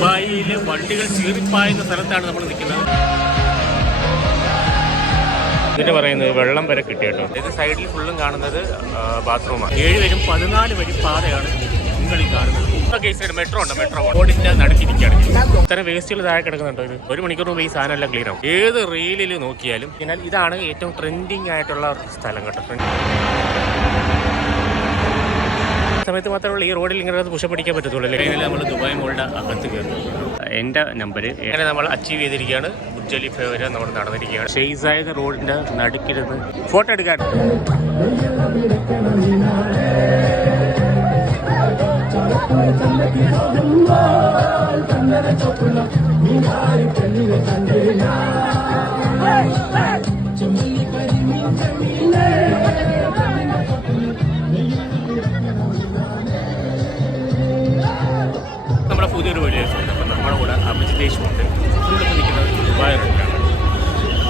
ദുബായിലെ വണ്ടികൾ ചീറിപ്പായുന്ന സ്ഥലത്താണ് നമ്മൾ നിൽക്കുന്നത്. ഇതിന് പറയുന്നത് വെള്ളം വരെ കിട്ടി കേട്ടോ. ഇത് സൈഡിൽ ഫുള്ളും കാണുന്നത് ബാത്റൂമാണ്. 7 വരും 14 വഴി പാതയാണ് നിങ്ങൾ ഈ കാണുന്നത്. മെട്രോ ഉണ്ട്. മെട്രോ റോഡിന്റെ നടുക്കിരിക്കുകയാണ്. ഇത്തരം വേസ്റ്റുകൾ താഴെ കിടക്കുന്നുണ്ടോ? ഇത് 1 മണിക്കൂർ മുമ്പ് ഈ സാധനം എല്ലാം ക്ലീൻ ആവും. ഏത് റീലിൽ നോക്കിയാലും. എന്നാൽ ഇതാണ് ഏറ്റവും ട്രെൻഡിങ് ആയിട്ടുള്ള സ്ഥലം കേട്ടോ. സമയത്ത് മാത്രമേ ഈ റോഡിൽ ഇങ്ങനെ പുഷപ്പ് അടിക്കാൻ പറ്റത്തുള്ളൂ. അല്ലെങ്കിൽ നമ്മൾ ദുബായ് മോളുടെ അകത്ത് കയറും. എൻ്റെ നമ്പർ അങ്ങനെ നമ്മൾ അച്ചീവ് ചെയ്തിരിക്കുകയാണ്. ബുർജ് ഖലീഫ വരെ നമ്മൾ നടന്നിരിക്കുകയാണ്. ഷെയ്ഖ് സായിദ് റോഡിൻ്റെ നടുക്കിരുന്ന് ഫോട്ടോ എടുക്കാൻ. നമ്മുടെ പുതിയൊരു വീഡിയോ ഉണ്ട്. അപ്പം നമ്മുടെ കൂടെ അഭിജിത്ത് ദേശ്മുണ്ട്. ഇവിടെ നിൽക്കുന്നത് ദുബായ് റോഡിലാണ്.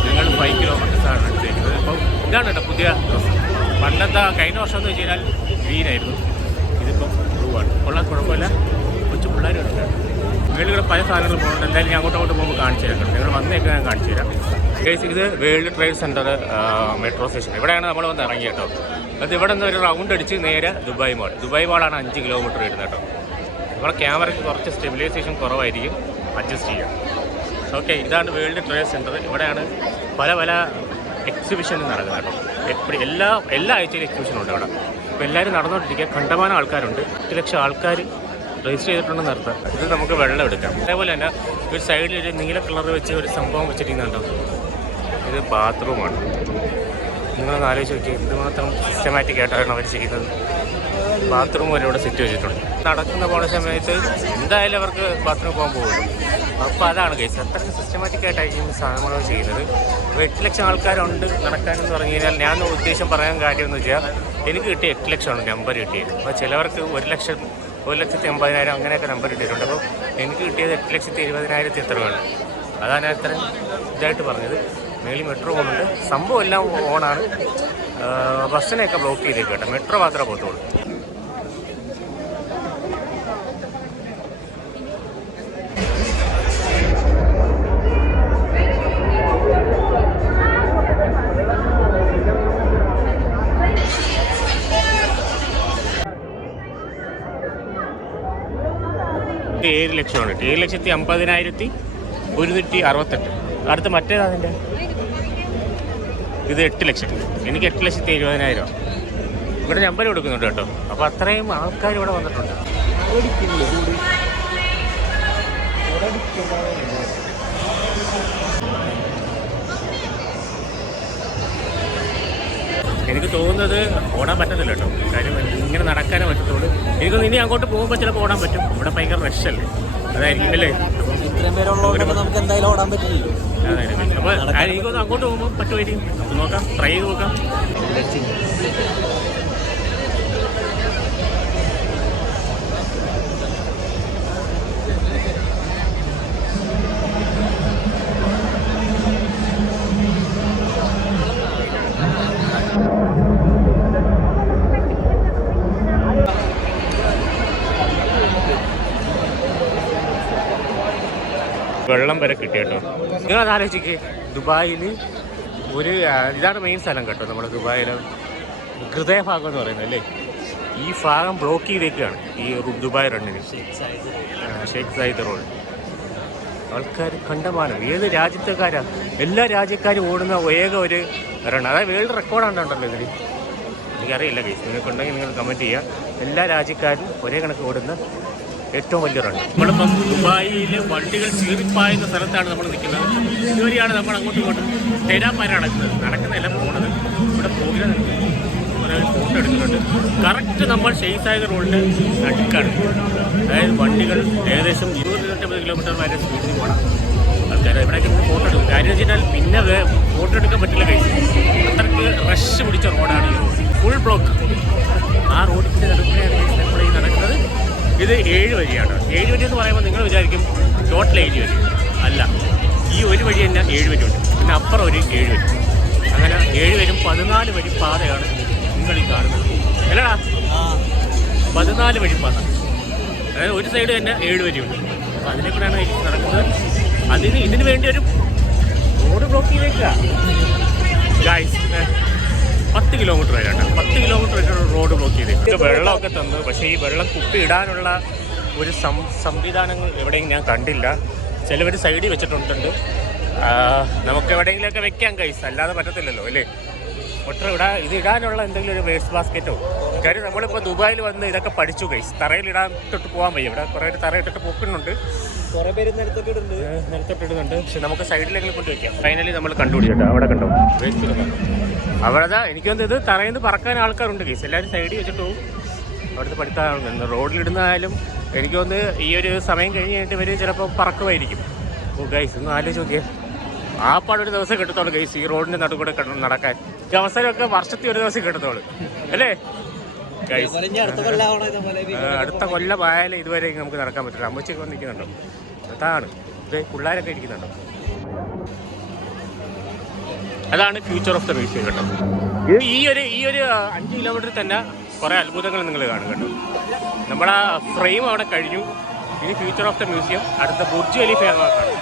ഞങ്ങൾ 5 കിലോമീറ്റേഴ്സാണ് എടുത്തേക്കുന്നത്. അപ്പം ഇതാണ് കേട്ടോ പുതിയ ഡ്രസ്സ്. പണ്ടത്തെ കഴിഞ്ഞ വർഷം എന്ന് വെച്ച് കഴിഞ്ഞാൽ ഗ്രീനായിരുന്നു. ഇതിപ്പം ബ്ലൂ ആണ്. കൊള്ളാൻ കുഴപ്പമില്ല. കൊച്ചു പിള്ളേരുണ്ട്. വേൾഡിൽ പല സാധനങ്ങൾ പോകുന്നുണ്ട്. എന്തായാലും ഞാൻ അങ്ങോട്ട് പോകുമ്പോൾ കാണിച്ചു തരാം. ഞങ്ങൾ വന്നേക്ക് ഞാൻ കാണിച്ചു തരാം. ഇത് world trade centre metro station. ഇവിടെയാണ് നമ്മൾ വന്ന് ഇറങ്ങി കേട്ടോ. അത് ഇവിടെ നിന്ന് ഒരു റൗണ്ട് അടിച്ച് നേരെ ദുബായ് മോൾ. ദുബായ് മോളാണ് 5 കിലോമീറ്റർ വരുന്നത് കേട്ടോ. നമ്മുടെ ക്യാമറയ്ക്ക് കുറച്ച് സ്റ്റെബിലൈസേഷൻ കുറവായിരിക്കും. അഡ്ജസ്റ്റ് ചെയ്യാം. ഓക്കെ, ഇതാണ് വേൾഡ് ട്രേഡ് സെൻറ്റർ. ഇവിടെയാണ് പല പല എക്സിബിഷൻ നടക്കുന്നത് കേട്ടോ. എല്ലാ ആഴ്ചയിലും എക്സിബിഷനുണ്ട് ഇവിടെ. അപ്പോൾ എല്ലാവരും നടന്നുകൊണ്ടിരിക്കുക. കണ്ടമാനം ആൾക്കാരുണ്ട്. 8 ലക്ഷം ആൾക്കാർ രജിസ്റ്റർ ചെയ്തിട്ടുണ്ടെന്ന് അർത്ഥം. ഇത് നമുക്ക് വെള്ളം എടുക്കാം. അതേപോലെ തന്നെ ഒരു സൈഡിൽ ഒരു നീല കളർ വെച്ച് ഒരു സംഭവം വെച്ചിരിക്കുന്നുണ്ടോ. ഇത് ബാത്റൂമാണ്. നിങ്ങളൊന്ന് ആലോചിച്ച് നോക്കി. എന്തുമാത്രം സിസ്റ്റമാറ്റിക് ആയിട്ടാണ് അവർ ചെയ്യുന്നത്. ബാത്റൂം വരെ ഇവിടെ സെറ്റ് വെച്ചിട്ടുണ്ട്. നടക്കുന്ന പോണ സമയത്ത് എന്തായാലും അവർക്ക് ബാത്റൂമിൽ പോകാൻ പോകുള്ളൂ. അപ്പോൾ അതാണ് കേസ്. അത്രയ്ക്ക് സിസ്റ്റമാറ്റിക് ആയിട്ടായിരിക്കും സാധനങ്ങൾ ചെയ്യുന്നത്. അപ്പോൾ 8 ലക്ഷം ആൾക്കാരുണ്ട് നടക്കാനെന്ന് പറഞ്ഞു കഴിഞ്ഞാൽ ഞാൻ ഉദ്ദേശം പറയാൻ കാര്യമെന്ന് വെച്ചാൽ എനിക്ക് കിട്ടിയ 8 ലക്ഷമാണ് നമ്പർ കിട്ടിയത്. അപ്പോൾ ചിലവർക്ക് 1,80,000 അങ്ങനെയൊക്കെ നമ്പർ കിട്ടിയിട്ടുണ്ട്. അപ്പോൾ എനിക്ക് കിട്ടിയത് 8,20,000 എത്ര വേണം. അതാണ് ഞാൻ അത്ര ഇതായിട്ട് പറഞ്ഞത്. മേളിൽ മെട്രോ പോകുന്നുണ്ട്. സംഭവം എല്ലാം ഓണാണ്. ബസ്സിനെയൊക്കെ ബ്ലോക്ക് ചെയ്തേക്ക് കേട്ടോ. മെട്രോ മാത്രമേ പോകത്തുള്ളൂ. $7 ലക്ഷമാണ്. 7,50,168. അടുത്ത മറ്റേതാതിൻ്റെ ഇത് 8 ലക്ഷം. എനിക്ക് 8,70,000. ഇവിടെ നമ്പർ കൊടുക്കുന്നുണ്ട് കേട്ടോ. അപ്പോൾ അത്രയും ആൾക്കാർ ഇവിടെ വന്നിട്ടുണ്ട്. എനിക്ക് തോന്നുന്നത് ഓടാൻ പറ്റത്തില്ല കേട്ടോ. കാര്യം ഇങ്ങനെ നടക്കാനേ പറ്റത്തുള്ളൂ. എനിക്കൊന്ന് ഇനി അങ്ങോട്ട് പോകുമ്പോൾ ചിലപ്പോൾ ഓടാൻ പറ്റും. ഇവിടെ ഭയങ്കര റഷല്ലേ. അതായിരിക്കും അല്ലേ. ഇത്രയും പേരുള്ളതുകൊണ്ട് നമുക്ക് എന്തായാലും ഓടാൻ പറ്റില്ലല്ലോ. അതായിരിക്കും. അപ്പോൾ എനിക്കൊന്ന് അങ്ങോട്ട് പോകുമ്പോൾ പറ്റുമായിരിക്കും. നോക്കാം, ട്രൈ ചെയ്ത് നോക്കാം. വെള്ളം വരെ കിട്ടി കേട്ടോ. നിങ്ങളത് ആലോചിക്ക്. ദുബായിൽ ഒരു ഇതാണ് മെയിൻ സ്ഥലം കേട്ടോ. നമ്മുടെ ദുബായിലെ ഹൃദയഭാഗം എന്ന് പറയുന്നത് അല്ലേ. ഈ ഭാഗം ബ്ലോക്ക് ചെയ്തേക്കുകയാണ് ഈ ദുബായ് റണ്ണിന്. Sheikh Zayed road. ആൾക്കാർ കണ്ടമാനം. ഏത് രാജ്യത്തെക്കാരാ. എല്ലാ രാജ്യക്കാരും ഓടുന്ന ഏക ഒരു റൺ. അതായത് വേൾഡ് റെക്കോർഡാണ്ടല്ലോ ഇതിൽ. എനിക്കറിയില്ല കേസ്. നിങ്ങൾക്കുണ്ടെങ്കിൽ നിങ്ങൾ കമൻറ്റ് ചെയ്യുക. എല്ലാ രാജ്യക്കാരും ഒരേ കണക്ക് ഓടുന്ന ഏറ്റവും വലിയ റൺ. നമ്മളിപ്പം ദുബായിലെ വണ്ടികൾ ചീറിപ്പായുന്ന സ്ഥലത്താണ് നമ്മൾ നിൽക്കുന്നത്. ഇതുവരെയാണ് നമ്മൾ അങ്ങോട്ടും ഇങ്ങോട്ടും തേരാപ്പാര നടക്കുന്നതല്ല പോകുന്നത്. ഇവിടെ പ്രോഗ്രാം ഫോട്ടോ എടുക്കുന്നുണ്ട്. കറക്റ്റ് നമ്മൾ ഷെയ്ഖ് സായിദ് റോഡിൻ്റെ നടുക്കാണ്. അതായത് വണ്ടികൾ ഏകദേശം 20-25 കിലോമീറ്റർ വരെ സ്പീഡിൽ പോകണം. ആൾക്കാർ ഇവിടേക്ക് ഫോട്ടോ എടുക്കും. കാര്യം വെച്ച് കഴിഞ്ഞാൽ പിന്നെ ഫോട്ടോ എടുക്കാൻ പറ്റില്ല കഴിച്ചു. അത്രയ്ക്ക് റഷ് പിടിച്ച റോഡാണ് ഈ റോഡ്. Full block. ആ റോഡിൻ്റെ നടുക്കിലാണ് നമ്മൾ ഈ നടക്കുന്നത്. ഇത് 7 വഴിയാണ്. 7 വഴി എന്ന് പറയുമ്പോൾ നിങ്ങൾ വിചാരിക്കും ടോട്ടൽ 7 വഴി അല്ല. ഈ ഒരു വഴി തന്നെ 7 വഴിയുണ്ട്. പിന്നെ അപ്പുറം ഒരു 7 വഴി. അങ്ങനെ 7 വരും 14 വഴി പാതയാണ് നിങ്ങൾ ഈ കാണുന്നത്. അല്ലടാ 14 വഴി പാത. അതായത് ഒരു സൈഡ് തന്നെ 7 വഴിയുണ്ട്. അതിനെ കൂടെയാണ് എനിക്ക് നടക്കുന്നത്. ഇതിന് വേണ്ടി ഒരു റോഡ് ബ്ലോക്ക് ചെയ്തേക്കുക ഗൈസ്. 10 കിലോമീറ്റർ വരെയുണ്ട്. 10 കിലോമീറ്റർ വരെ റോഡ് ബ്ലോക്ക് ചെയ്തേക്കുക. വെള്ളമൊക്കെ തന്നു, പക്ഷേ ഈ വെള്ളം കുപ്പി ഇടാനുള്ള ഒരു സംവിധാനങ്ങൾ എവിടെയും ഞാൻ കണ്ടില്ല. ചിലവർ സൈഡിൽ വെച്ചിട്ടുണ്ട്. നമുക്ക് എവിടെയെങ്കിലുമൊക്കെ വെക്കാം ഗൈസ്, അല്ലാതെ പറ്റത്തില്ലല്ലോ അല്ലേ. ഇത് ഇടാനുള്ള എന്തെങ്കിലും ഒരു വേസ്റ്റ് ബാസ്ക്കറ്റോ. കാര്യം നമ്മളിപ്പോൾ ദുബായിൽ വന്ന് ഇതൊക്കെ പഠിച്ചു ഗൈസ്. തറയിലിടാത്തിട്ട് പോകാൻ വയ്യ. ഇവിടെ കുറേ തറയിട്ടിട്ട് പൊക്കുന്നുണ്ട്, കുറേ പേര് നിലത്തിട്ടിടുന്നുണ്ട്. പക്ഷെ നമുക്ക് സൈഡിലെങ്കിലും കൊണ്ട് വയ്ക്കാം. ഫൈനലി നമ്മൾ കണ്ടുപിടിച്ചിട്ട് അവിടെ കണ്ടോ വേസ്റ്റ്. അവിടെ എനിക്കൊന്ന് ഇത് തറയിൽ നിന്ന് പറക്കാൻ ആൾക്കാരുണ്ട് ഗൈസ്. എല്ലാവരും സൈഡിൽ വെച്ചിട്ട് പോകും. അവിടുത്തെ പഠിത്താൻ റോഡിലിടുന്നായാലും എനിക്കൊന്ന് ഈ ഒരു സമയം കഴിഞ്ഞ് കഴിഞ്ഞിട്ട് ഇവർ ചിലപ്പോൾ പറക്കുമായിരിക്കും. ഓ ഗൈസ് ഒന്ന് ആലോചിച്ച് നോക്കിയേ, ആ പാടൊരു ദിവസം കിട്ടത്തോളൂ ഗൈസ് ഈ റോഡിൻ്റെ നടുക്കൂടെ നടക്കാൻ. ഈ അവസരമൊക്കെ വർഷത്തിൽ ഒരു ദിവസം കിട്ടത്തോളൂ അല്ലേ ഗൈസ്. അടുത്ത കൊല്ലമായാലും ഇതുവരെ നമുക്ക് നടക്കാൻ പറ്റില്ല. അമ്മച്ചൊക്കെ നിൽക്കുന്നുണ്ടോ? അതാണ് ഇത്. പിള്ളേരൊക്കെ ഇരിക്കുന്നുണ്ടോ? അതാണ് ഫ്യൂച്ചർ ഓഫ് ദ മ്യൂസിയം കേട്ടോ. ഈ ഒരു 5 കിലോമീറ്ററിൽ തന്നെ കുറേ അത്ഭുതങ്ങൾ നിങ്ങൾ കാണും കേട്ടോ. നമ്മുടെ ഫ്രെയിം അവിടെ കഴിഞ്ഞു. ഇനി ഫ്യൂച്ചർ ഓഫ് ദ മ്യൂസിയം അടുത്ത ബുർജ് ഖലീഫ കാണും.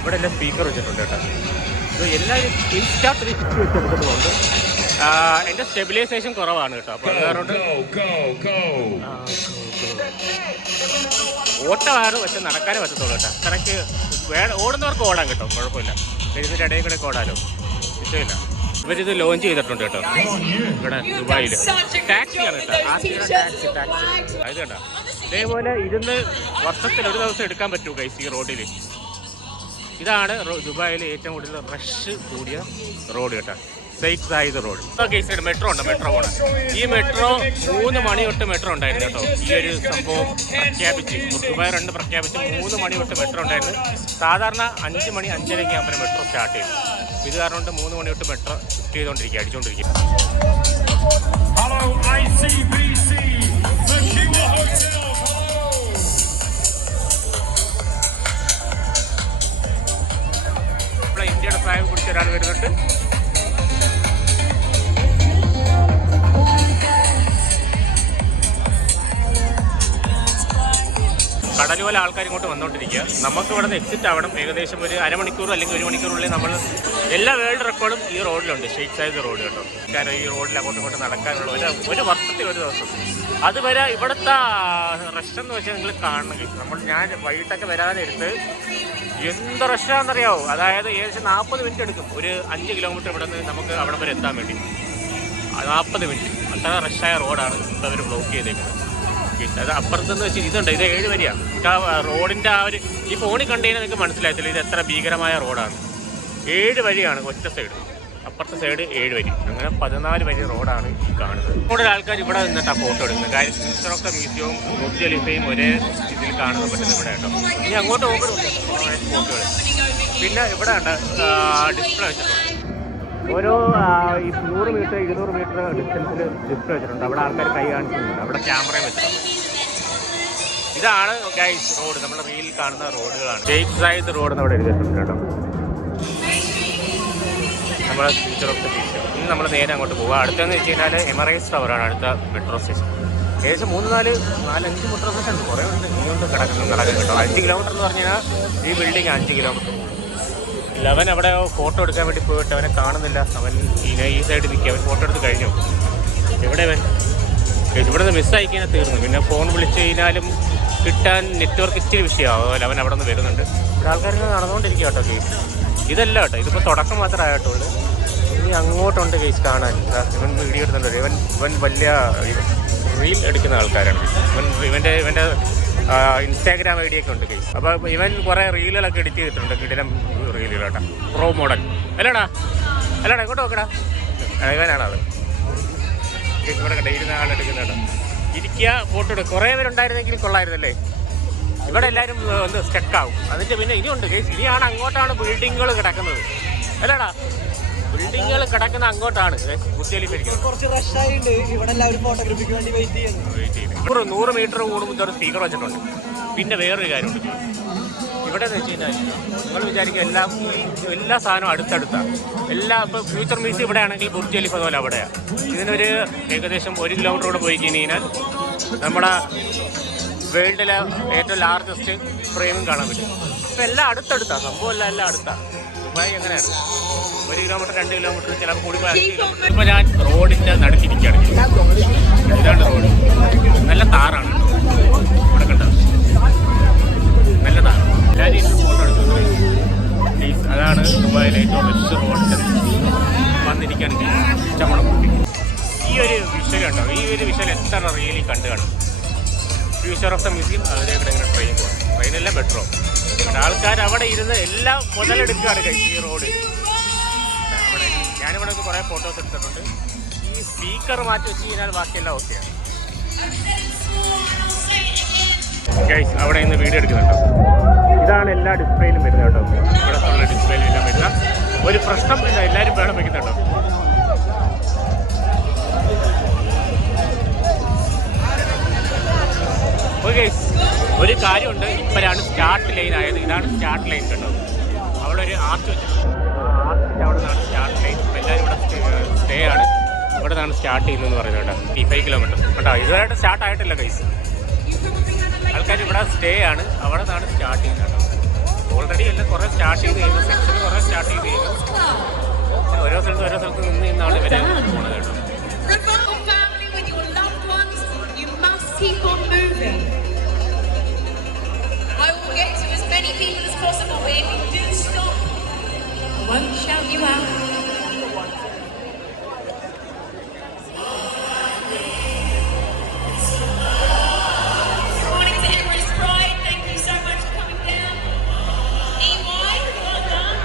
ഇവിടെ എല്ലാം സ്പീക്കർ വെച്ചിട്ടുണ്ട് കേട്ടോ. ഇത് എല്ലാവരും ഇൻസ്റ്റാ 360 വെച്ചെടുക്കുന്നതുകൊണ്ട് എൻ്റെ സ്റ്റെബിലൈസേഷൻ കുറവാണ് കേട്ടോ. അപ്പോൾ അത് കാരണം ഓട്ടമാണ്, പക്ഷെ നടക്കാനേ പറ്റത്തുള്ളൂ കേട്ടോ. കറക്റ്റ് ഓടുന്നവർക്ക് ഓടാൻ കേട്ടോ, കുഴപ്പമില്ല. ഇതിൻ്റെ ഇടയിൽ കൂടെ ഓടാലോ, ഇഷ്ടമില്ല. ഇവരിത് ലോഞ്ച് ചെയ്തിട്ടുണ്ട് കേട്ടോ ഇവിടെ ദുബായിൽ. ടാക്സിയാണ് കേട്ടോ, ടാക്സി. അത് കേട്ടോ ഇതേപോലെ ഇരുന്ന് വർഷത്തിൽ ഒരു ദിവസം എടുക്കാൻ പറ്റൂ ഗൈസ് ഈ റോഡിൽ. ഇതാണ് ദുബായിലെ ഏറ്റവും കൂടുതൽ റഷ് കൂടിയ റോഡ് കേട്ടോ, ഷെയ്ഖ് സായിദ് റോഡ്. കേസിൽ മെട്രോ ഉണ്ട്, മെട്രോ പോകണം. ഈ മെട്രോ 3 മണി തൊട്ട് മെട്രോ ഉണ്ടായിരുന്നു കേട്ടോ. ഈ ഒരു സംഭവം പ്രഖ്യാപിച്ച് ദുബായ് 2 പ്രഖ്യാപിച്ച് 3 മണി തൊട്ട് മെട്രോ ഉണ്ടായിരുന്നു. സാധാരണ 5 മണി 5:30 ആകുമ്പോൾ മെട്രോ സ്റ്റാർട്ട് ചെയ്യും. ഇത് കാരണം കൊണ്ട് 3 മണി തൊട്ട് മെട്രോ ഷിഫ്റ്റ് ചെയ്തുകൊണ്ടിരിക്കുക, അടിച്ചുകൊണ്ടിരിക്കുക. നമ്മളെ ഇന്ത്യയുടെ ഫ്ലാഗ് പിടിച്ച ഒരാൾ വരുന്നുണ്ട്. കടൽ പോലെ ആൾക്കാർ ഇങ്ങോട്ട് വന്നുകൊണ്ടിരിക്കുക. നമുക്ക് ഇവിടെ നിന്ന് എക്സിറ്റ് ആവണം. ഏകദേശം ഒരു അരമണിക്കൂർ അല്ലെങ്കിൽ 1 മണിക്കൂറിനുള്ളിൽ നമ്മൾ എല്ലാ വേൾഡ് റെക്കോർഡും ഈ റോഡിലുണ്ട്, ഷെയ്ഖ് സായിദ് റോഡ് കേട്ടോ. കാരണം ഈ റോഡിൽ അങ്ങോട്ടും ഇങ്ങോട്ട് നടക്കാനുള്ള ഒരു വർഷത്തിൽ ഒരു ദിവസം. അതുവരെ ഇവിടുത്തെ റഷ് എന്ന് വെച്ചാൽ നിങ്ങൾ കാണണം. ഞാൻ വൈകിട്ടൊക്കെ വരാനെടുത്ത് എന്ത് റഷാണെന്നറിയാവോ. അതായത് ഏകദേശം 40 മിനിറ്റ് എടുക്കും ഒരു 5 കിലോമീറ്റർ ഇവിടെ നിന്ന് നമുക്ക് അവിടെ വരെ എത്താൻ വേണ്ടി. 40 മിനിറ്റ്. അത്ര റഷായ റോഡാണ് ഇപ്പോൾ അവർ ബ്ലോക്ക് ചെയ്തേക്കുന്നത്. അത് അപ്പുറത്തെന്ന് വെച്ചാൽ ഇതുണ്ട്, ഇത് 7 വരിയാണ്. റോഡിൻ്റെ ആ ഒരു ഈ ഫോണിൽ കണ്ടു കഴിഞ്ഞാൽ നിങ്ങൾക്ക് മനസ്സിലായിട്ടില്ല ഇത് എത്ര ഭീകരമായ റോഡാണ്. 7 വരിയാണ് ഒറ്റ സൈഡ്, അപ്പുറത്തെ സൈഡ് 7 വരി, അങ്ങനെ 14 വരി റോഡാണ് ഈ കാണുന്നത്. കൂടുതൽ ആൾക്കാർ ഇവിടെ നിന്നിട്ടാണ് ഫോട്ടോ എടുക്കുന്നത്. കാര്യം ഫ്യൂച്ചർ ഓഫ് ദ മ്യൂസിയവും ബുർജ് ഖലീഫയും ഒരേ ഇതിൽ കാണാൻ പറ്റുന്നത് ഇവിടെ കേട്ടോ. ഇനി അങ്ങോട്ട് പോകുമ്പോഴുണ്ട് ഫോട്ടോകൾ. പിന്നെ ഇവിടെ ഉണ്ട് ഡിസ്പ്ലേ വെച്ചിട്ടുണ്ട്. ഓരോ 100 മീറ്റർ 200 മീറ്റർ ഡിസ്റ്റൻസിൽ ഡിസ്പ്ലേ വെച്ചിട്ടുണ്ട്. അവിടെ ആൾക്കാർ കൈ കാണിക്കുന്നുണ്ട്, അവിടെ ക്യാമറയും വെച്ചിട്ടുണ്ട്. ഇതാണ് ഗൈസ് റോഡ്, നമ്മുടെ റീലിൽ കാണുന്ന റോഡുകളാണ്. ഷെയ്ഖ് സായിദ് റോഡ് എന്ന് അവിടെ എഴുതിയിട്ടുണ്ട് കേട്ടോ. നമ്മുടെ ഫ്യൂച്ചർ ഓഫ് ദ മ്യൂസിയം. ഇനി നമ്മൾ നേരെ അങ്ങോട്ട് പോകുക. അടുത്തെന്ന് വെച്ച് കഴിഞ്ഞാൽ എമിറേറ്റ്സ് ടവറാണ് അടുത്ത മെട്രോ സ്റ്റേഷൻ. ഏകദേശം 3-4-5 മെട്രോ സ്റ്റേഷൻ കുറേ ഉണ്ട് ഇങ്ങോട്ട് നടക്കും കേട്ടോ. 5 കിലോമീറ്റർ എന്ന് പറഞ്ഞാൽ ഈ ബിൽഡിങ് 5 കിലോമീറ്റർ. അവൻ അവിടെ ഫോട്ടോ എടുക്കാൻ വേണ്ടി പോയിട്ട് അവനെ കാണുന്നില്ല. അവൻ ഈ സൈഡിൽ നിൽക്കുക. അവൻ ഫോട്ടോ എടുത്ത് കഴിഞ്ഞു. എവിടെ അവൻ? ഇവിടെ നിന്ന് മിസ്സായി കഴിഞ്ഞാൽ തീർന്നു. പിന്നെ ഫോൺ വിളിച്ച് കഴിഞ്ഞാലും കിട്ടാൻ നെറ്റ്വർക്ക് ഇച്ചിരി വിഷയമാവും. അതുപോലെ അവൻ അവിടെ നിന്ന് വരുന്നുണ്ട്. ഇവിടെ ആൾക്കാരിങ്ങനെ നടന്നുകൊണ്ടിരിക്കുക കേട്ടോ കേസ്. ഇതല്ല കേട്ടോ, ഇതിപ്പോൾ തുടക്കം മാത്രമേ ആയിട്ടുള്ളൂ. ഇനി അങ്ങോട്ടുണ്ട് കേസ് കാണാൻ. ഇവൻ വീഡിയോ എടുക്കുന്നുണ്ട്. ഇവൻ വലിയ റീൽ എടുക്കുന്ന ആൾക്കാരാണ്. ഇവൻ്റെ ഇൻസ്റ്റാഗ്രാം ഐ ഡി ഒക്കെ ഉണ്ട് കേസ്. അപ്പോൾ ഇവൻ കുറേ റീലുകളൊക്കെ എഡിറ്റ് ചെയ്തിട്ടുണ്ട്. കിടിലം റീലുകൾ കേട്ടോ, പ്രോ മോഡൽ. അല്ലടാ ഇങ്ങോട്ട് നോക്കടാ, ഇവനാണത്. ഇവിടെ കണ്ട ഇരുന്ന ആളെടുക്കുന്ന കേട്ടോ. ഇരിക്കുക, ഫോട്ടോ എടുക്കുക. കുറേ പേരുണ്ടായിരുന്നെങ്കിൽ കൊള്ളായിരുന്നല്ലേ. ഇവിടെ എല്ലാവരും ഒന്ന് സ്റ്റക്കാവും. എന്നിട്ട് പിന്നെ ഇനിയുണ്ട് കേസ്. ഇനിയാണ് അങ്ങോട്ടാണ് ബിൽഡിങ്ങുകൾ കിടക്കുന്നത്. അല്ലടാ, ബിൽഡിങ്ങുകൾ കിടക്കുന്ന അങ്ങോട്ടാണ് ബുർജ് ഖലീഫ ഇരിക്കുന്നത്. കുറച്ച് റഷായിട്ട് ഇവിടെ എല്ലാവരും ഫോട്ടോഗ്രാഫിക്ക് വേണ്ടി വെയിറ്റ് ചെയ്യുന്നു. 100 മീറ്റർ കൂടുമ്പോൾ ഒരു സ്പീക്കർ വെച്ചിട്ടുണ്ട്. പിന്നെ വേറൊരു കാര്യമുണ്ട് ഇവിടെ എന്ന് വെച്ച് കഴിഞ്ഞാൽ നിങ്ങൾ വിചാരിക്കുക എല്ലാ സാധനവും അടുത്തടുത്താണ്. ഇപ്പോൾ ഫ്യൂച്ചർ മ്യൂസിയം ഇവിടെ ആണെങ്കിൽ ബുർജ് ഖലീഫ പോലെ അവിടെയാണ്. ഇതിനൊരു ഏകദേശം 1 കിലോമീറ്റർ കൂടെ പോയി കഴിഞ്ഞാൽ നമ്മുടെ വേൾഡിലെ ഏറ്റവും ലാർജസ്റ്റ് ഫ്രെയിമും കാണാൻ പറ്റും. ഇപ്പം എല്ലാം അടുത്തടുത്താണ്, സംഭവം എല്ലാം അടുത്താണ്. ദുബായ് എങ്ങനെയാണ് 1 കിലോമീറ്റർ 2 കിലോമീറ്റർ ചിലപ്പോൾ കൂടി 5 കിലോമീറ്റർ. ഇപ്പോൾ ഞാൻ റോഡിൻ്റെ നടുക്കിരിക്കുകയാണ്. ഇതാണ് റോഡ്, നല്ല താറാണ് ഇവിടെ കണ്ടത്, നല്ല താറാണ്. എല്ലാവരും ഇതിന് ഫോട്ടോ എടുക്കുന്നത് പ്ലീസ്. അതാണ് ദുബായിലെ ഏറ്റവും ബെസ്റ്റ് റോഡിൻ്റെ വന്നിരിക്കുകയാണെങ്കിൽ ചമ്മണക്കുട്ടി. ഈ ഒരു വിഷ്വൽ ഉണ്ടോ, ഈ ഒരു വിഷ്വൽ എത്ര റിയലി കണ്ടു കാണും. ഫ്യൂച്ചർ ഓഫ് ദ മ്യൂസിയം അതിലേക്ക് ഇങ്ങനെ ട്രെയിൻ പോകും. ട്രെയിനെല്ലാം ബെറ്ററോ, ആൾക്കാർ അവിടെ ഇരുന്ന് എല്ലാം മുതലെടുക്കുകയാണ് കഴിച്ച് ഈ റോഡ്. അവിടെ ഞാനിവിടെ നിന്ന് കുറേ ഫോട്ടോസ് എടുത്തിട്ടുണ്ട്. ഈ സ്പീക്കർ മാറ്റി വെച്ച് കഴിഞ്ഞാൽ ബാക്കിയെല്ലാം ഓക്കെയാണ്. ഗൈസ് അവിടെ നിന്ന് വീഡിയോ എടുക്കുന്നുണ്ടോ, ഇതാണ് എല്ലാ ഡിസ്പ്ലേയിലും വരുന്നത് കേട്ടോ. ഇവിടെ ഉള്ള ഡിസ്പ്ലേയിലും എല്ലാം വരുന്ന ഒരു പ്രശ്നം ഇല്ല, എല്ലാവരും വേണം വയ്ക്കുന്നുണ്ടോ. ഓക്കെ, ഒരു കാര്യമുണ്ട്, ഇപ്പോഴാണ് സ്റ്റാർട്ട് ലൈൻ ആയത്. ഇതാണ് സ്റ്റാർട്ട് ലൈൻ കേട്ടോ. അവിടെ ഒരു ആർച്ച് വെച്ചിട്ടുണ്ട്, ആർച്ചിൻ്റെ അവിടെ നിന്നാണ് സ്റ്റാർട്ട് ലൈൻ. ഇപ്പോൾ എല്ലാവരും ഇവിടെ സ്റ്റേ ആണ്, ഇവിടെ നിന്നാണ് സ്റ്റാർട്ട് ചെയ്യുന്നതെന്ന് പറയുന്നത് കേട്ടോ. 5 കിലോമീറ്റർ കേട്ടോ. ഇതുവരെയായിട്ട് സ്റ്റാർട്ട് ആയിട്ടില്ല ഗൈസ്. ആൾക്കാർ ഇവിടെ സ്റ്റേ ആണ്, അവിടെ നിന്നാണ് സ്റ്റാർട്ട് ചെയ്യുന്നത് കേട്ടോ. ഓൾറെഡി എല്ലാം കുറേ സ്റ്റാർട്ട് ചെയ്ത് കഴിയുമ്പോൾ സെക്ഷന് കുറേ സ്റ്റാർട്ട് ചെയ്ത് കഴിയുമ്പോൾ ഓരോ സ്ഥലത്ത് നിന്ന് ഇന്നാണ് ഇവരെ പോകുന്നത് കേട്ടോ. Keep on moving. I will get to as many people as possible, but if you do stop, I won't shout you out. Good morning to Emirates Pride. Thank you so much for coming down. EY, well done.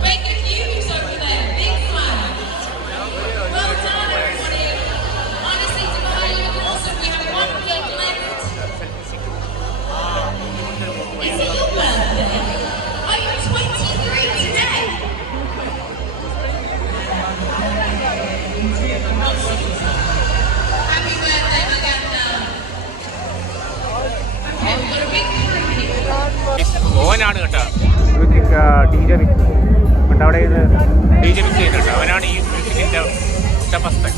Great good views over there. Big flag. Well done, everybody. Honestly, Dubai, you look awesome. We have one week left. Is it your birthday? Are you 23 today? Happy birthday, Maganda. Okay, we've got a big crew here. ഓനാണ് കേട്ടോ DJ mix കേട്ടോ. അവിടെ ഇത് DJ mix ചെയ്യുന്നുണ്ട്. അവനാണ് ഈ മ്യൂസിക്കിൻ്റെ ഉച്ചപ്പസ്തൻ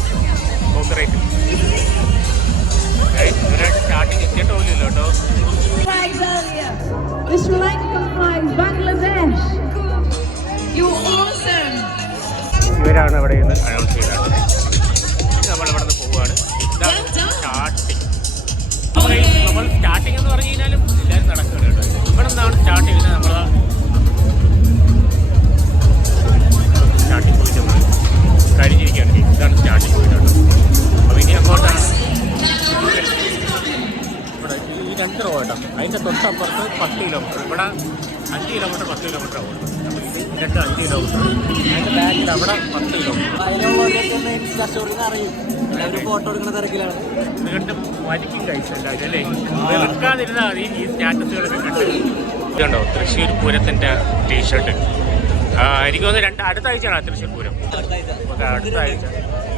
copyright. ഇവരായിട്ട് starting എത്തിയിട്ട് പോലില്ല കേട്ടോ. Flags earlier. The Sri Lankan flag, Bangladesh. You're awesome. ഇവരാണ് അവിടെ നിന്ന് അനൗൺസ് ചെയ്തത്. നമ്മളിവിടെ നിന്ന് പോവുകയാണ്. ഇതാണ് സ്റ്റാർട്ടിങ്. അപ്പോൾ നമ്മൾ സ്റ്റാർട്ടിങ് എന്ന് പറഞ്ഞു കഴിഞ്ഞാലും എല്ലാവരും നടക്കുകയാണ് കേട്ടോ. ഇവിടെ നിന്നാണ് സ്റ്റാർട്ട് ചെയ്യുന്നത്. നമ്മൾ സ്റ്റാർട്ടിങ് പോയിട്ട് നമ്മൾ കരിഞ്ഞിരിക്കുകയാണ്. ഇതാണ് സ്റ്റാർട്ടിങ് പോയിട്ട് കേട്ടോ. അപ്പോൾ ഇനി അങ്ങോട്ടാണ് ഇവിടെ ഈ 2 റോ കേട്ടോ. അതിൻ്റെ തൊട്ടപ്പുറത്ത് 10 കിലോമീറ്റർ, ഇവിടെ 5 കിലോമീറ്റർ 10 കിലോമീറ്റർ ആവും. അപ്പോൾ ഇത് 5 കിലോമീറ്റർ, അതിൻ്റെ ബാക്കിൽ അവിടെ 10 കിലോമീറ്റർ. ഫോട്ടോ എടുക്കുന്ന തിരക്കിലാണ്. ഇതുകൊണ്ട് വലിക്കും കഴിച്ചല്ല അല്ലേ, വെറുക്കാതിരുന്നാൽ മതി ഈ സ്റ്റാറ്റസുകളൊക്കെ കണ്ട്. ഇതുണ്ടോ തൃശ്ശൂർ പൂരത്തിൻ്റെ ടീഷർട്ട്. എനിക്ക് തോന്നുന്നു അടുത്ത ആഴ്ചയാണ് തൃശ്ശൂർ പൂരം. അടുത്ത ആഴ്ച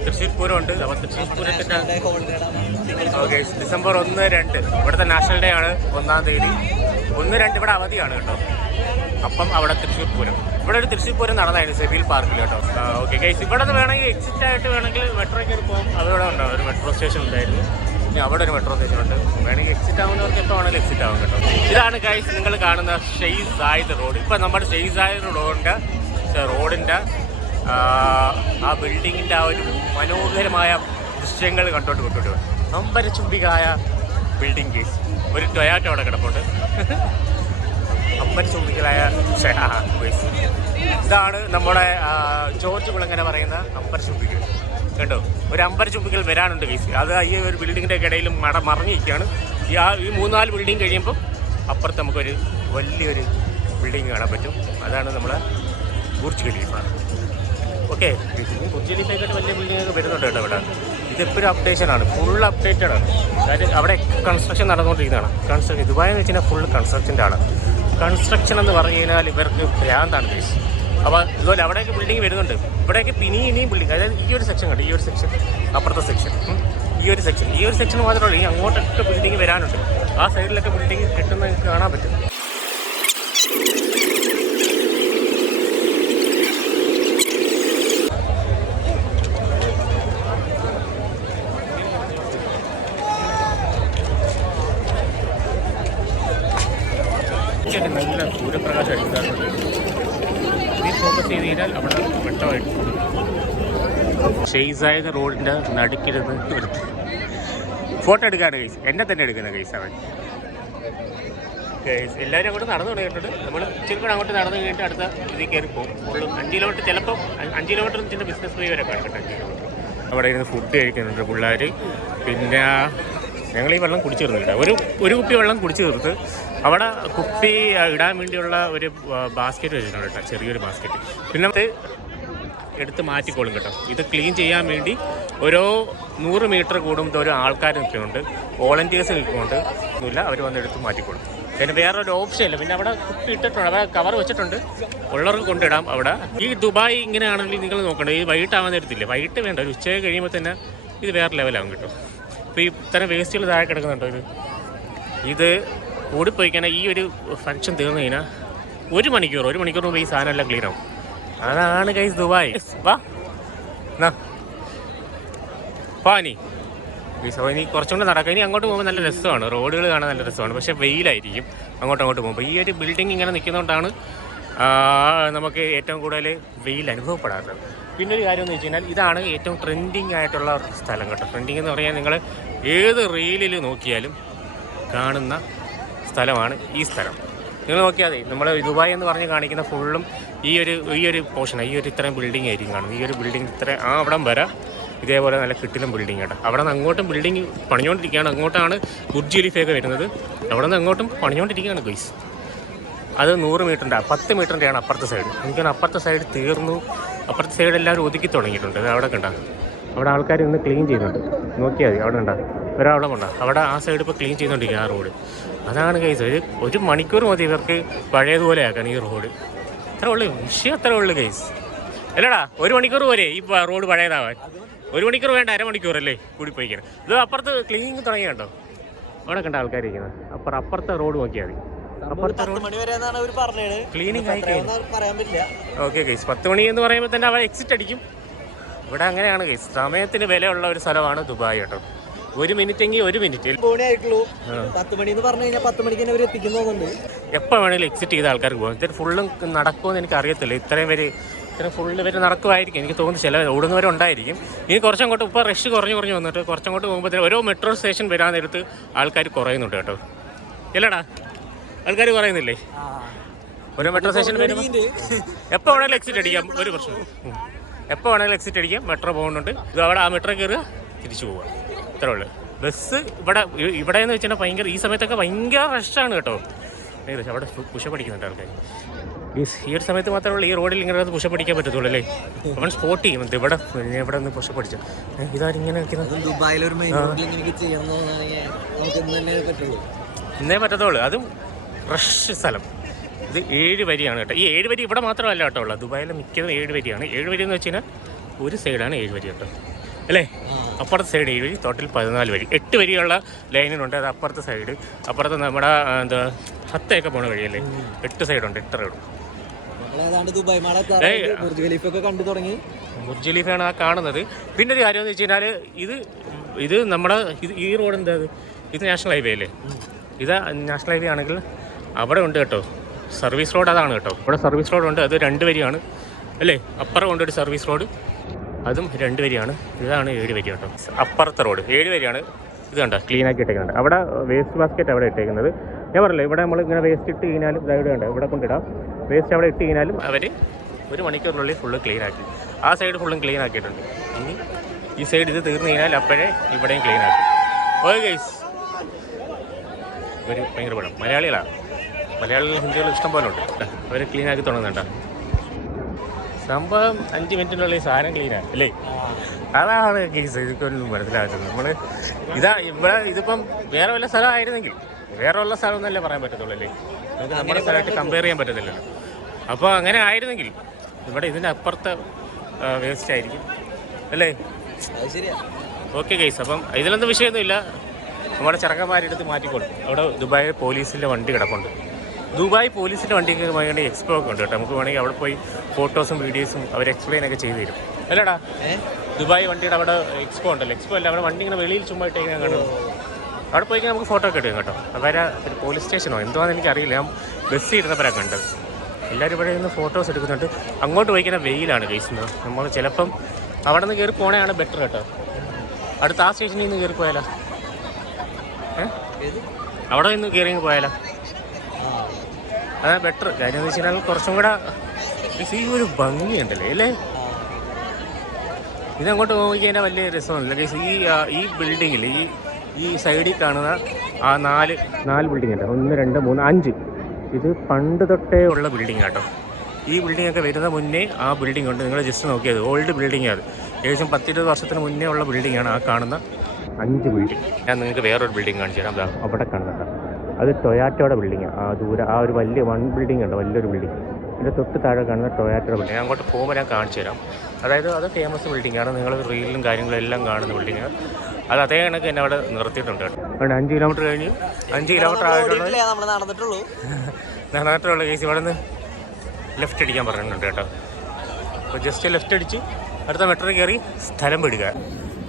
തൃശ്ശൂർ പൂരം ഉണ്ട്. അപ്പോൾ തൃശ്ശൂർ പൂരത്തിൻ്റെ ഓക്കെ ഡിസംബർ 1, 2 ഇവിടുത്തെ നാഷണൽ ഡേ ആണ്. 1-ാം തീയതി 1, 2 ഇവിടെ അവധിയാണ് കേട്ടോ. അപ്പം അവിടെ തൃശ്ശൂർ പൂരം, ഇവിടെ ഒരു തൃശ്ശൂർ പൂരം നടന്നായിരുന്നു സെബിൽ പാർക്കിൽ കേട്ടോ. ഓക്കെ ഗൈസ്, ഇവിടെ നിന്ന് വേണമെങ്കിൽ എക്സിറ്റ് ആയിട്ട് വേണമെങ്കിൽ മെട്രോയ്ക്ക് പോകും. അവിടെ ഉണ്ടാവും ഒരു മെട്രോ സ്റ്റേഷൻ ഉണ്ടായിരുന്നു. ഇനി അവിടെ ഒരു മെട്രോ സ്റ്റേഷൻ ഉണ്ട്. വേണമെങ്കിൽ എക്സിറ്റ് ആവുന്നവർക്ക് എപ്പോൾ വേണമെങ്കിലും എക്സിറ്റ് ആവും കേട്ടോ. ഇതാണ് ഗൈസ് നിങ്ങൾ കാണുന്ന ഷെയ്ഖ് സായിദ് റോഡ്. ഇപ്പം നമ്മുടെ ഷെയ്ഖ് സായിദ് റോഡിൻ്റെ ആ ബിൽഡിങ്ങിൻ്റെ ആ ഒരു മനോഹരമായ ദൃശ്യങ്ങൾ കണ്ടോട്ട് അമ്പരചുംബികായ ബിൽഡിംഗ് കേസ്. ഒരു ടൊയാറ്റോ അവിടെ കിടപ്പുണ്ട്. അമ്പരചുംബികളായ ഇതാണ് നമ്മുടെ ജോർജ് കുളങ്ങര പറയുന്ന അമ്പരചുംബികൾ കേട്ടോ. ഒരു അമ്പരചുംബികൾ വരാനുണ്ട് കേസ്. അത് ഈ ഒരു ബിൽഡിങ്ങിൻ്റെ ഇടയിലും മറിഞ്ഞിരിക്കുകയാണ്. ഈ 3-4 ബിൽഡിംഗ് കഴിയുമ്പം അപ്പുറത്ത് നമുക്കൊരു വലിയൊരു ബിൽഡിംഗ് കാണാൻ പറ്റും. അതാണ് നമ്മളെ ബുർജ് ഖലീഫ. ഓക്കെ, ബുർജ് ഖലീഫയൊക്കെ വലിയ ബിൽഡിങ്ങൊക്കെ വരുന്നുണ്ട് കേട്ടോ ഇവിടെ. ഇതെപ്പോഴും അപ്ഡേഷനാണ്, ഫുൾ അപ്ഡേറ്റഡ് ആണ്. കാര്യം അവിടെ കൺസ്ട്രക്ഷൻ നടന്നുകൊണ്ടിരിക്കുന്നതാണ്. കൺസ്ട്രക്ഷൻ ദുബായ് എന്ന് വെച്ച് കഴിഞ്ഞാൽ ഫുൾ കൺസ്ട്രക്ഷൻ്റെ ആണ്. കൺസ്ട്രക്ഷൻ എന്ന് പറഞ്ഞു കഴിഞ്ഞാൽ ഇവർക്ക് ഭ്രാന്താണ് കേസ്. അപ്പോൾ ഇതുപോലെ അവിടെയൊക്കെ ബിൽഡിംഗ് വരുന്നുണ്ട്. ഇവിടെയൊക്കെ ഇനിയും ബിൽഡിംഗ്, അതായത് ഈ ഒരു സെക്ഷൻ കണ്ടു, ഈ ഒരു സെക്ഷൻ, അപ്പുറത്തെ സെക്ഷൻ, ഈ ഒരു സെക്ഷൻ മാത്രമല്ല, ഈ അങ്ങോട്ടൊക്കെ ബിൽഡിംഗ് വരാനുണ്ട്. ആ സൈഡിലൊക്കെ ബിൽഡിംഗ് കിട്ടുന്നത് നിങ്ങൾക്ക് കാണാൻ പറ്റും. റോഡിലേക്ക് നല്ല സൂര്യപ്രകാശം അടിക്കാറുണ്ട്. ഈ ഫോക്കസ് ചെയ്ത് കഴിഞ്ഞാൽ അവിടെ വെട്ടമായിട്ട് ഷെയ്സായത് റോഡിൻ്റെ നടുക്കിരുന്ന് എടുത്ത് ഫോട്ടോ എടുക്കാണ് കേസ്. എന്നെ തന്നെ എടുക്കുന്ന കേസ് അവൻ. എല്ലാവരും അങ്ങോട്ട് നടന്നു തുടങ്ങിയിട്ടുണ്ട്. നമ്മൾ ഇച്ചിരി കൂടെ അങ്ങോട്ട് നടന്നു കഴിഞ്ഞിട്ട് അടുത്ത ഇതിൽ കയറി പോകും. ഫുള്ള് 5 കിലോമീറ്റർ, ചിലപ്പോൾ 5 കിലോമീറ്റർ ചില ബിസിനസ് വഴി വരെ കാണും കേട്ടോ. 5 കിലോമീറ്റർ അവിടെ ഇരുന്ന് ഫുഡ് കഴിക്കുന്നുണ്ട് പിള്ളേർ. പിന്നെ ഞങ്ങൾ ഈ വെള്ളം കുടിച്ചു തീർന്നില്ല. ഒരു കുപ്പി വെള്ളം കുടിച്ചു തീർത്ത് അവിടെ കുപ്പി ഇടാൻ വേണ്ടിയുള്ള ഒരു ബാസ്ക്കറ്റ് വെച്ചിട്ടുണ്ട് കേട്ടോ, ചെറിയൊരു ബാസ്ക്കറ്റ്. പിന്നെ എടുത്ത് മാറ്റിക്കോളും കേട്ടോ. ഇത് ക്ലീൻ ചെയ്യാൻ വേണ്ടി ഓരോ 100 മീറ്റർ കൂടുമ്പോൾ ഓരോ ആൾക്കാർ നിൽക്കുന്നുണ്ട്, വോളണ്ടിയേഴ്സ് നിൽക്കുന്നുണ്ട്. ഒന്നുമില്ല, അവർ വന്ന് എടുത്ത് മാറ്റിക്കോളും. പിന്നെ വേറൊരു ഓപ്ഷൻ ഇല്ല. പിന്നെ അവിടെ കുപ്പി ഇട്ടിട്ടുണ്ട്, അവിടെ കവർ വെച്ചിട്ടുണ്ട്, ഉള്ളവർക്ക് കൊണ്ടിടാം അവിടെ. ഈ ദുബായ് ഇങ്ങനെയാണെങ്കിൽ നിങ്ങൾ നോക്കണ്ടേ, ഈ വൈകിട്ടാവാൻ നേരത്തില്ലേ, വൈകിട്ട് വേണ്ട, ഒരു ഉച്ച കഴിയുമ്പോൾ തന്നെ ഇത് വേറെ ലെവലാകും കേട്ടോ. ഇപ്പോൾ ഈ ഇത്തരം വേസ്റ്റുകൾ താഴെ കിടക്കുന്നുണ്ടോ, ഇത് ഓടിപ്പോയിക്കാനെ ഈ ഒരു ഫംഗ്ഷൻ തീർന്നു കഴിഞ്ഞാൽ 1 മണിക്കൂർ മുമ്പ് ഈ സാധനം എല്ലാം ക്ലീൻ ആവും. അതാണ് ഗൈസ് ദുബായ്. വാ പാനി ഇനി കുറച്ചുകൂടെ നടക്കാം. ഇനി അങ്ങോട്ട് പോകുമ്പോൾ നല്ല രസമാണ്, റോഡുകൾ കാണാൻ നല്ല രസമാണ്. പക്ഷേ വെയിലായിരിക്കും അങ്ങോട്ട് പോകുമ്പോൾ. ഈ ഒരു ബിൽഡിംഗ് ഇങ്ങനെ നിൽക്കുന്നതുകൊണ്ടാണ് നമുക്ക് ഏറ്റവും കൂടുതൽ വെയിൽ അനുഭവപ്പെടാറുള്ളത്. പിന്നെ ഒരു കാര്യം എന്ന് വെച്ച് കഴിഞ്ഞാൽ ഇതാണ് ഏറ്റവും ട്രെൻഡിങ് ആയിട്ടുള്ള സ്ഥലം കേട്ടോ. ട്രെൻഡിങ് എന്ന് പറഞ്ഞാൽ നിങ്ങൾ ഏത് റീലിൽ നോക്കിയാലും കാണുന്ന സ്ഥലമാണ് ഈ സ്ഥലം. നിങ്ങൾ നോക്കിയാൽ നമ്മൾ ദുബായ് എന്ന് പറഞ്ഞ് കാണിക്കുന്ന ഫുള്ളും ഈ ഒരു പോർഷനാണ്. ഈ ഒരു ഇത്രയും ബിൽഡിംഗ് ആയിരിക്കും കാണുന്നത്. ഈ ഒരു ബിൽഡിംഗ് ഇത്ര അവിടം വരെ ഇതേപോലെ നല്ല കിട്ടിലും ബിൽഡിംഗ് കേട്ടോ. അവിടെ നിന്ന് അങ്ങോട്ടും ബിൽഡിംഗ് പണിഞ്ഞുകൊണ്ടിരിക്കുകയാണ്. അങ്ങോട്ടാണ് ബുർജ് ഖലീഫയൊക്കെ വരുന്നത്. അവിടെ നിന്ന് അങ്ങോട്ടും പണിഞ്ഞുകൊണ്ടിരിക്കുകയാണ് ഗൈസ്. അത് 100 മീറ്ററിൻ്റെ 10 മീറ്ററിൻ്റെയാണ് അപ്പുറത്തെ സൈഡ്. എനിക്കാണ് അപ്പുറത്തെ സൈഡ് തീർന്നു. അപ്പുറത്തെ സൈഡ് എല്ലാവരും ഒതുക്കി തുടങ്ങിയിട്ടുണ്ട്. അവിടെ കണ്ട അവിടെ ആൾക്കാർ ഇന്ന് ക്ലീൻ ചെയ്യുന്നുണ്ട്. നോക്കിയാൽ മതി, അവിടെ ഉണ്ടാകും ഒരാളും കൊണ്ടാണ്. അവിടെ ആ സൈഡ് ഇപ്പോൾ ക്ലീൻ ചെയ്തുകൊണ്ടിരിക്കുക ആ റോഡ്. അതാണ് ഗൈസ്. 1 മണിക്കൂർ മതി ഇവർക്ക് പഴയതുപോലെ ആക്കാൻ ഈ റോഡ്. അത്ര ഉള്ളു വിഷയം, അത്ര ഉള്ളു ഗൈസ്. അല്ലടാ, 1 മണിക്കൂർ പോരെ ഈ റോഡ് പഴയതാവാൻ? 1 മണിക്കൂർ വേണ്ട, 1/2 മണിക്കൂറല്ലേ കൂടി പോയിക്കണം. ഇത് അപ്പുറത്ത് ക്ലീനിങ് തുടങ്ങി കേട്ടോ. അവിടെ കണ്ട ആൾക്കാർ ഇരിക്കുന്നത്. അപ്പുറത്തെ റോഡ് നോക്കിയാൽ മതി. അപ്പുറത്തെ റോഡ് ക്ലീനിങ് ആയി ഓക്കെ ഗൈസ്. 10 മണി എന്ന് പറയുമ്പോൾ തന്നെ അവർ എക്സിറ്റ് അടിക്കും. ഇവിടെ അങ്ങനെയാണ് ഗൈസ്. സമയത്തിന് വിലയുള്ള ഒരു സ്ഥലമാണ് ദുബായ് കേട്ടോ. 1 മിനിറ്റ് എങ്കിൽ 1 മിനിറ്റ്. 10 മണി എന്ന് പറഞ്ഞു കഴിഞ്ഞാൽ 10 മണിക്ക് തന്നെ അവർ എത്തിക്കുന്നുണ്ട്. എപ്പോൾ വേണമെങ്കിലും എക്സിറ്റ് ചെയ്ത ആൾക്കാർക്ക് പോകും. ഇതിൽ ഫുള്ളും നടക്കുമെന്ന് എനിക്ക് അറിയത്തില്ല. ഇത്രയും ഫുള്ള് വരെ നടക്കുമായിരിക്കും എനിക്ക് തോന്നുന്നു. ചില ഓടുന്നവരെ ഉണ്ടായിരിക്കും. ഇനി കുറച്ചങ്ങോട്ട് ഇപ്പോൾ റഷ് കുറഞ്ഞു വന്നിട്ട് കുറച്ചങ്ങോട്ട് പോകുമ്പോൾ ഓരോ മെട്രോ സ്റ്റേഷൻ വരാൻ നേരത്ത് ആൾക്കാർ കുറയുന്നുണ്ട് കേട്ടോ. ഇല്ലടാ, ആൾക്കാർ കുറയുന്നില്ലേ? ഓരോ മെട്രോ സ്റ്റേഷൻ വരുമ്പോൾ എപ്പോൾ വേണമെങ്കിലും എക്സിറ്റ് അടിക്കാം. ഒരു പ്രശ്നം, എപ്പോൾ വേണമെങ്കിലും എക്സിറ്റ് അടിക്കാം. മെട്രോ പോകുന്നുണ്ട്. ഇത് അവിടെ ആ മെട്രോ കയറുക, തിരിച്ചു പോവുക, ഇത്രേ ഉള്ളൂ. ബസ് ഇവിടെ എന്ന് വെച്ചാൽ ഭയങ്കര ഈ സമയത്തൊക്കെ ഭയങ്കര റഷാണ് കേട്ടോ. അവിടെ പുഷപ്പ് അടിക്കുന്നുണ്ട് ആൾക്കാർ. ഈ ഒരു സമയത്ത് മാത്രമേ ഉള്ളൂ ഈ റോഡിൽ ഇങ്ങനെ പുഷപ്പ് അടിക്കാൻ പറ്റത്തുള്ളൂ അല്ലേ. അവൻ സ്പോട്ട് ചെയ്യും. ഇവിടെ നിന്ന് പുഷപ്പ് അടിച്ചു. ഇതാരിങ്ങനെ ഇന്നേ പറ്റത്തുള്ളൂ. അതും റഷ് സ്ഥലം. ഇത് 7 വരിയാണ് കേട്ടോ. ഈ 7 വരി ഇവിടെ മാത്രമല്ല കേട്ടോ ഉള്ളത്. ദുബായിലെ മിക്കതും 7 വരിയാണ്. 7 വരി എന്ന് വെച്ച് കഴിഞ്ഞാൽ ഒരു സൈഡാണ് 7 വരി കേട്ടോ അല്ലേ. അപ്പുറത്തെ സൈഡ് 7 വരി, ടോട്ടൽ 14 വരി. 8 വരിയുള്ള ലൈനിനുണ്ട്. അത് അപ്പുറത്തെ സൈഡ്. അപ്പുറത്ത് നമ്മുടെ ഹത്തയൊക്കെ പോണ വഴിയല്ലേ. 8 സൈഡുണ്ട്. 8 റോഡ്. ബുർജ് ഖലീഫയാണ് ആ കാണുന്നത്. പിന്നെ ഒരു കാര്യം എന്ന് വെച്ച് കഴിഞ്ഞാൽ ഇത് നമ്മുടെ ഈ റോഡ് എന്താ, ഇത് നാഷണൽ ഹൈവേ അല്ലേ. ഇത് നാഷണൽ ഹൈവേ ആണെങ്കിൽ അവിടെ ഉണ്ട് കേട്ടോ സർവീസ് റോഡ്. അതാണ് കേട്ടോ ഇവിടെ സർവീസ് റോഡ് ഉണ്ട്. അത് 2 വരിയാണ് അല്ലേ. അപ്പുറം കൊണ്ടൊരു സർവീസ് റോഡ്, അതും 2 വരിയാണ്. ഇതാണ് 7 വരി കേട്ടോ. അപ്പുറത്തെ റോഡ് 7 വരിയാണ്. ഇത് കണ്ടോ ക്ലീൻ ആക്കി ഇട്ടേക്കുന്നുണ്ട്. അവിടെ വേസ്റ്റ് ബാസ്ക്കറ്റ് അവിടെ ഇട്ടേക്കുന്നത്. ഞാൻ പറഞ്ഞില്ലേ, ഇവിടെ നമ്മൾ ഇങ്ങനെ വേസ്റ്റ് ഇട്ട് കഴിഞ്ഞാലും ഇതായിട്ട് കണ്ടോ ഇവിടെ കൊണ്ടിടാം. വേസ്റ്റ് അവിടെ ഇട്ട് കഴിഞ്ഞാലും അവർ 1 മണിക്കൂറിനുള്ളിൽ ഫുള്ള് ക്ലീൻ ആക്കി. ആ സൈഡ് ഫുള്ളും ക്ലീൻ ആക്കിയിട്ടുണ്ട്. ഇനി ഈ സൈഡ് ഇത് തീർന്നു കഴിഞ്ഞാൽ അപ്പോഴേ ഇവിടെയും ക്ലീൻ ആക്കി. ഓക്കെ ഗൈസ്, ഇവർ ഭയങ്കര പടം മലയാളികളാണ്. മലയാളികൾ ഹിന്ദികൾ ഇഷ്ടം പോലെ ഉണ്ട്. അവർ ക്ലീൻ ആക്കി തുടങ്ങുന്നുണ്ടോ സംഭവം. 5 മിനിറ്റിനുള്ളിൽ സാധനം ക്ലീനാണ് അല്ലേ. അതാണ് കേസ്. ഇതൊന്നും മനസ്സിലാക്കുന്നത് നമ്മൾ ഇവിടെ ഇതിപ്പം വേറെ വല്ല സ്ഥലമായിരുന്നെങ്കിൽ, വേറെ ഉള്ള സ്ഥലമൊന്നല്ലേ പറയാൻ പറ്റത്തുള്ളൂ അല്ലേ. നമുക്ക് നമ്മുടെ സ്ഥലമായിട്ട് കമ്പയർ ചെയ്യാൻ പറ്റത്തില്ലല്ലോ. അപ്പോൾ അങ്ങനെ ആയിരുന്നെങ്കിൽ ഇവിടെ ഇതിൻ്റെ അപ്പുറത്തെ വേസ്റ്റ് ആയിരിക്കും അല്ലേ. Okay case. അപ്പം ഇതിലൊന്നും വിഷയമൊന്നുമില്ല. നമ്മുടെ ചെറുക്കന്മാരെടുത്ത് മാറ്റിക്കൊള്ളു. അവിടെ ദുബായ് പോലീസിൻ്റെ വണ്ടി കിടപ്പുണ്ട്. ദുബായ് പോലീസിൻ്റെ വണ്ടിക്ക് വേണ്ടി എക്സ്പോ ഒക്കെ ഉണ്ട് കേട്ടോ. നമുക്ക് വേണമെങ്കിൽ അവിടെ പോയി ഫോട്ടോസും വീഡിയോസും അവർ എക്സ്പ്ലെയിൻ ഒക്കെ ചെയ്ത് തരും അല്ലേടാ. ദുബായ് വണ്ടിയുടെ അവിടെ എക്സ്പോ ഉണ്ടല്ലോ. എക്സ്പോ അല്ല, അവിടെ വണ്ടി ഇങ്ങനെ വെളിയിൽ ചുമ്മാ ഇട്ടേക്കാൻ കാണും. അവിടെ പോയി നമുക്ക് ഫോട്ടോ ഒക്കെ എടുക്കാം കേട്ടോ. അവരെ പോലീസ് സ്റ്റേഷനോ എന്തുവാണെന്ന് എനിക്കറിയില്ല. ഞാൻ ബസ്സിൽ ഇരുന്നപ്പോഴാണ് കണ്ടത്. എല്ലാവരും ഇവിടെ നിന്ന് ഫോട്ടോസ് എടുക്കുന്നുണ്ട്. അങ്ങോട്ട് പോയിക്കുന്ന വെയിലാണ് കഴിക്കുന്നത്. നമ്മൾ ചിലപ്പം അവിടെ നിന്ന് കയറി പോകണതാണ് ബെറ്റർ കേട്ടോ. അടുത്ത ആ സ്റ്റേഷനിൽ നിന്ന് കയറി പോയാലോ? അവിടെ നിന്ന് കയറി പോയാലോ? അതാണ് ബെറ്റർ. കാര്യം എന്ന് വെച്ച് കഴിഞ്ഞാൽ കുറച്ചും കൂടെ ഈ ഒരു ഭംഗിയുണ്ടല്ലേ അല്ലേ? ഇതങ്ങോട്ട് നോക്കിക്കഴിഞ്ഞാൽ വലിയ രസമൊന്നുമില്ല ഗൈസ്. ഈ ബിൽഡിങ്ങിൽ ഈ സൈഡിൽ കാണുന്ന ആ നാല് ബിൽഡിംഗ് ഉണ്ട്. 1 2 3 5. ഇത് പണ്ട് തൊട്ടേ ഉള്ള ബിൽഡിംഗ് കേട്ടോ. ഈ ബിൽഡിംഗ് ഒക്കെ വരുന്ന മുന്നേ ആ ബിൽഡിംഗ് ഉണ്ട്. നിങ്ങൾ ജസ്റ്റ് നോക്കിയത് ഓൾഡ് ബിൽഡിംഗ് അത്. ഏകദേശം 10-20 വർഷത്തിന് മുന്നേ ഉള്ള ബിൽഡിംഗാണ് ആ കാണുന്ന 5 ബിൽഡിംഗ്. ഞാൻ നിങ്ങൾക്ക് വേറൊരു ബിൽഡിംഗ് കാണിച്ചു തരാം. അവിടെ കണ്ടത് അത് ടൊയാറ്റോയുടെ ബിൽഡിങ്ങാണ്. ആ ദൂരെ ആ ഒരു വലിയ 1 ബിൽഡിംഗ് ഉണ്ട്, വലിയൊരു ബിൽഡിംഗ്. ഇതിൻ്റെ തൊട്ട് താഴെ കാണുന്ന ടൊയാറ്റോയുടെ ബിൽഡിംഗ്. ഞാൻ അങ്ങോട്ട് പോകുമ്പോൾ ഞാൻ കാണിച്ചു തരാം. അതായത് അത് ഫേമസ് ബിൽഡിംഗാണ്. നിങ്ങൾ റീലിലും കാര്യങ്ങളും എല്ലാം കാണുന്ന ബിൽഡിംഗ്. അത് അതേ കണക്ക് എന്നെ അവിടെ നിർത്തിയിട്ടുണ്ട് കേട്ടോ. അവിടെ 5 കിലോമീറ്റർ കഴിഞ്ഞ് 5 കിലോമീറ്റർ ആയിട്ടുള്ള നടന്നിട്ടുള്ള കേസ് ഇവിടെ നിന്ന് ലെഫ്റ്റ് അടിക്കാൻ പറഞ്ഞിട്ടുണ്ട് കേട്ടോ. അപ്പോൾ ജസ്റ്റ് ലെഫ്റ്റ് അടിച്ച് അടുത്ത മെട്രോ കയറി സ്ഥലം വിടുക.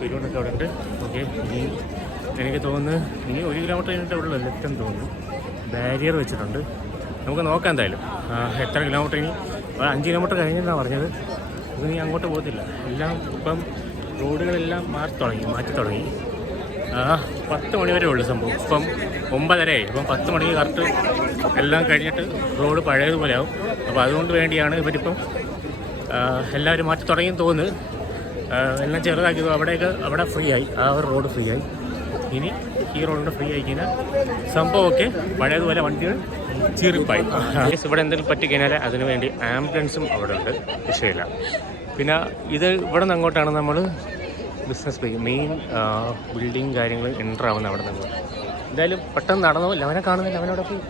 ഇരുകൊണ്ടൊക്കെ അവിടെ ഉണ്ട്. ഓക്കെ, ഇനി എനിക്ക് തോന്നുന്നു ഇനി 1 കിലോമീറ്റർ കഴിഞ്ഞിട്ട് ഉള്ള ലെഫ്റ്റ് എന്ന് തോന്നുന്നു. ബാരിയർ വെച്ചിട്ടുണ്ട്. നമുക്ക് നോക്കാം എന്തായാലും എത്ര കിലോമീറ്റർ. ഇനി 5 കിലോമീറ്റർ കഴിഞ്ഞെന്നാണ് പറഞ്ഞത്. ഇനി അങ്ങോട്ട് പോകത്തില്ല. എല്ലാം ഇപ്പം റോഡുകളെല്ലാം മാറ്റി തുടങ്ങി. 10 മണി വരെ ഉള്ളു സംഭവം. ഇപ്പം 9:30 ആയി. ഇപ്പം 10 മണിക്ക് കറക്റ്റ് എല്ലാം കഴിഞ്ഞിട്ട് റോഡ് പഴയതുപോലെ ആവും. അപ്പോൾ അതുകൊണ്ട് വേണ്ടിയാണ് ഇവരിപ്പം എല്ലാവരും മാറ്റി തുടങ്ങിയെന്ന് തോന്നുന്നു. എല്ലാം ചെറുതാക്കി. അവിടെ ഫ്രീ ആയി. ആ ഒരു റോഡ് ഫ്രീ ആയി. ഇനി ഈ റോഡിൻ്റെ ഫ്രീ ആയി കഴിഞ്ഞാൽ സംഭവമൊക്കെ പഴയതുപോലെ വണ്ടികൾ ചീറിപ്പായി. ഇവിടെ എന്തെങ്കിലും പറ്റിക്കഴിഞ്ഞാൽ അതിന് വേണ്ടി ആംബുലൻസും അവിടെ ഉണ്ട്, വിഷയമില്ല. പിന്നെ ഇത് ഇവിടെ നിന്ന് അങ്ങോട്ടാണ് നമ്മൾ ബിസിനസ് മെയിൻ ബിൽഡിങ് കാര്യങ്ങൾ എൻ്റർ ആവുന്നത്. അവിടെ നിന്ന് എന്തായാലും പെട്ടെന്ന് നടന്നു. അവനെ കാണുന്നില്ല. അവനവിടെ പോയി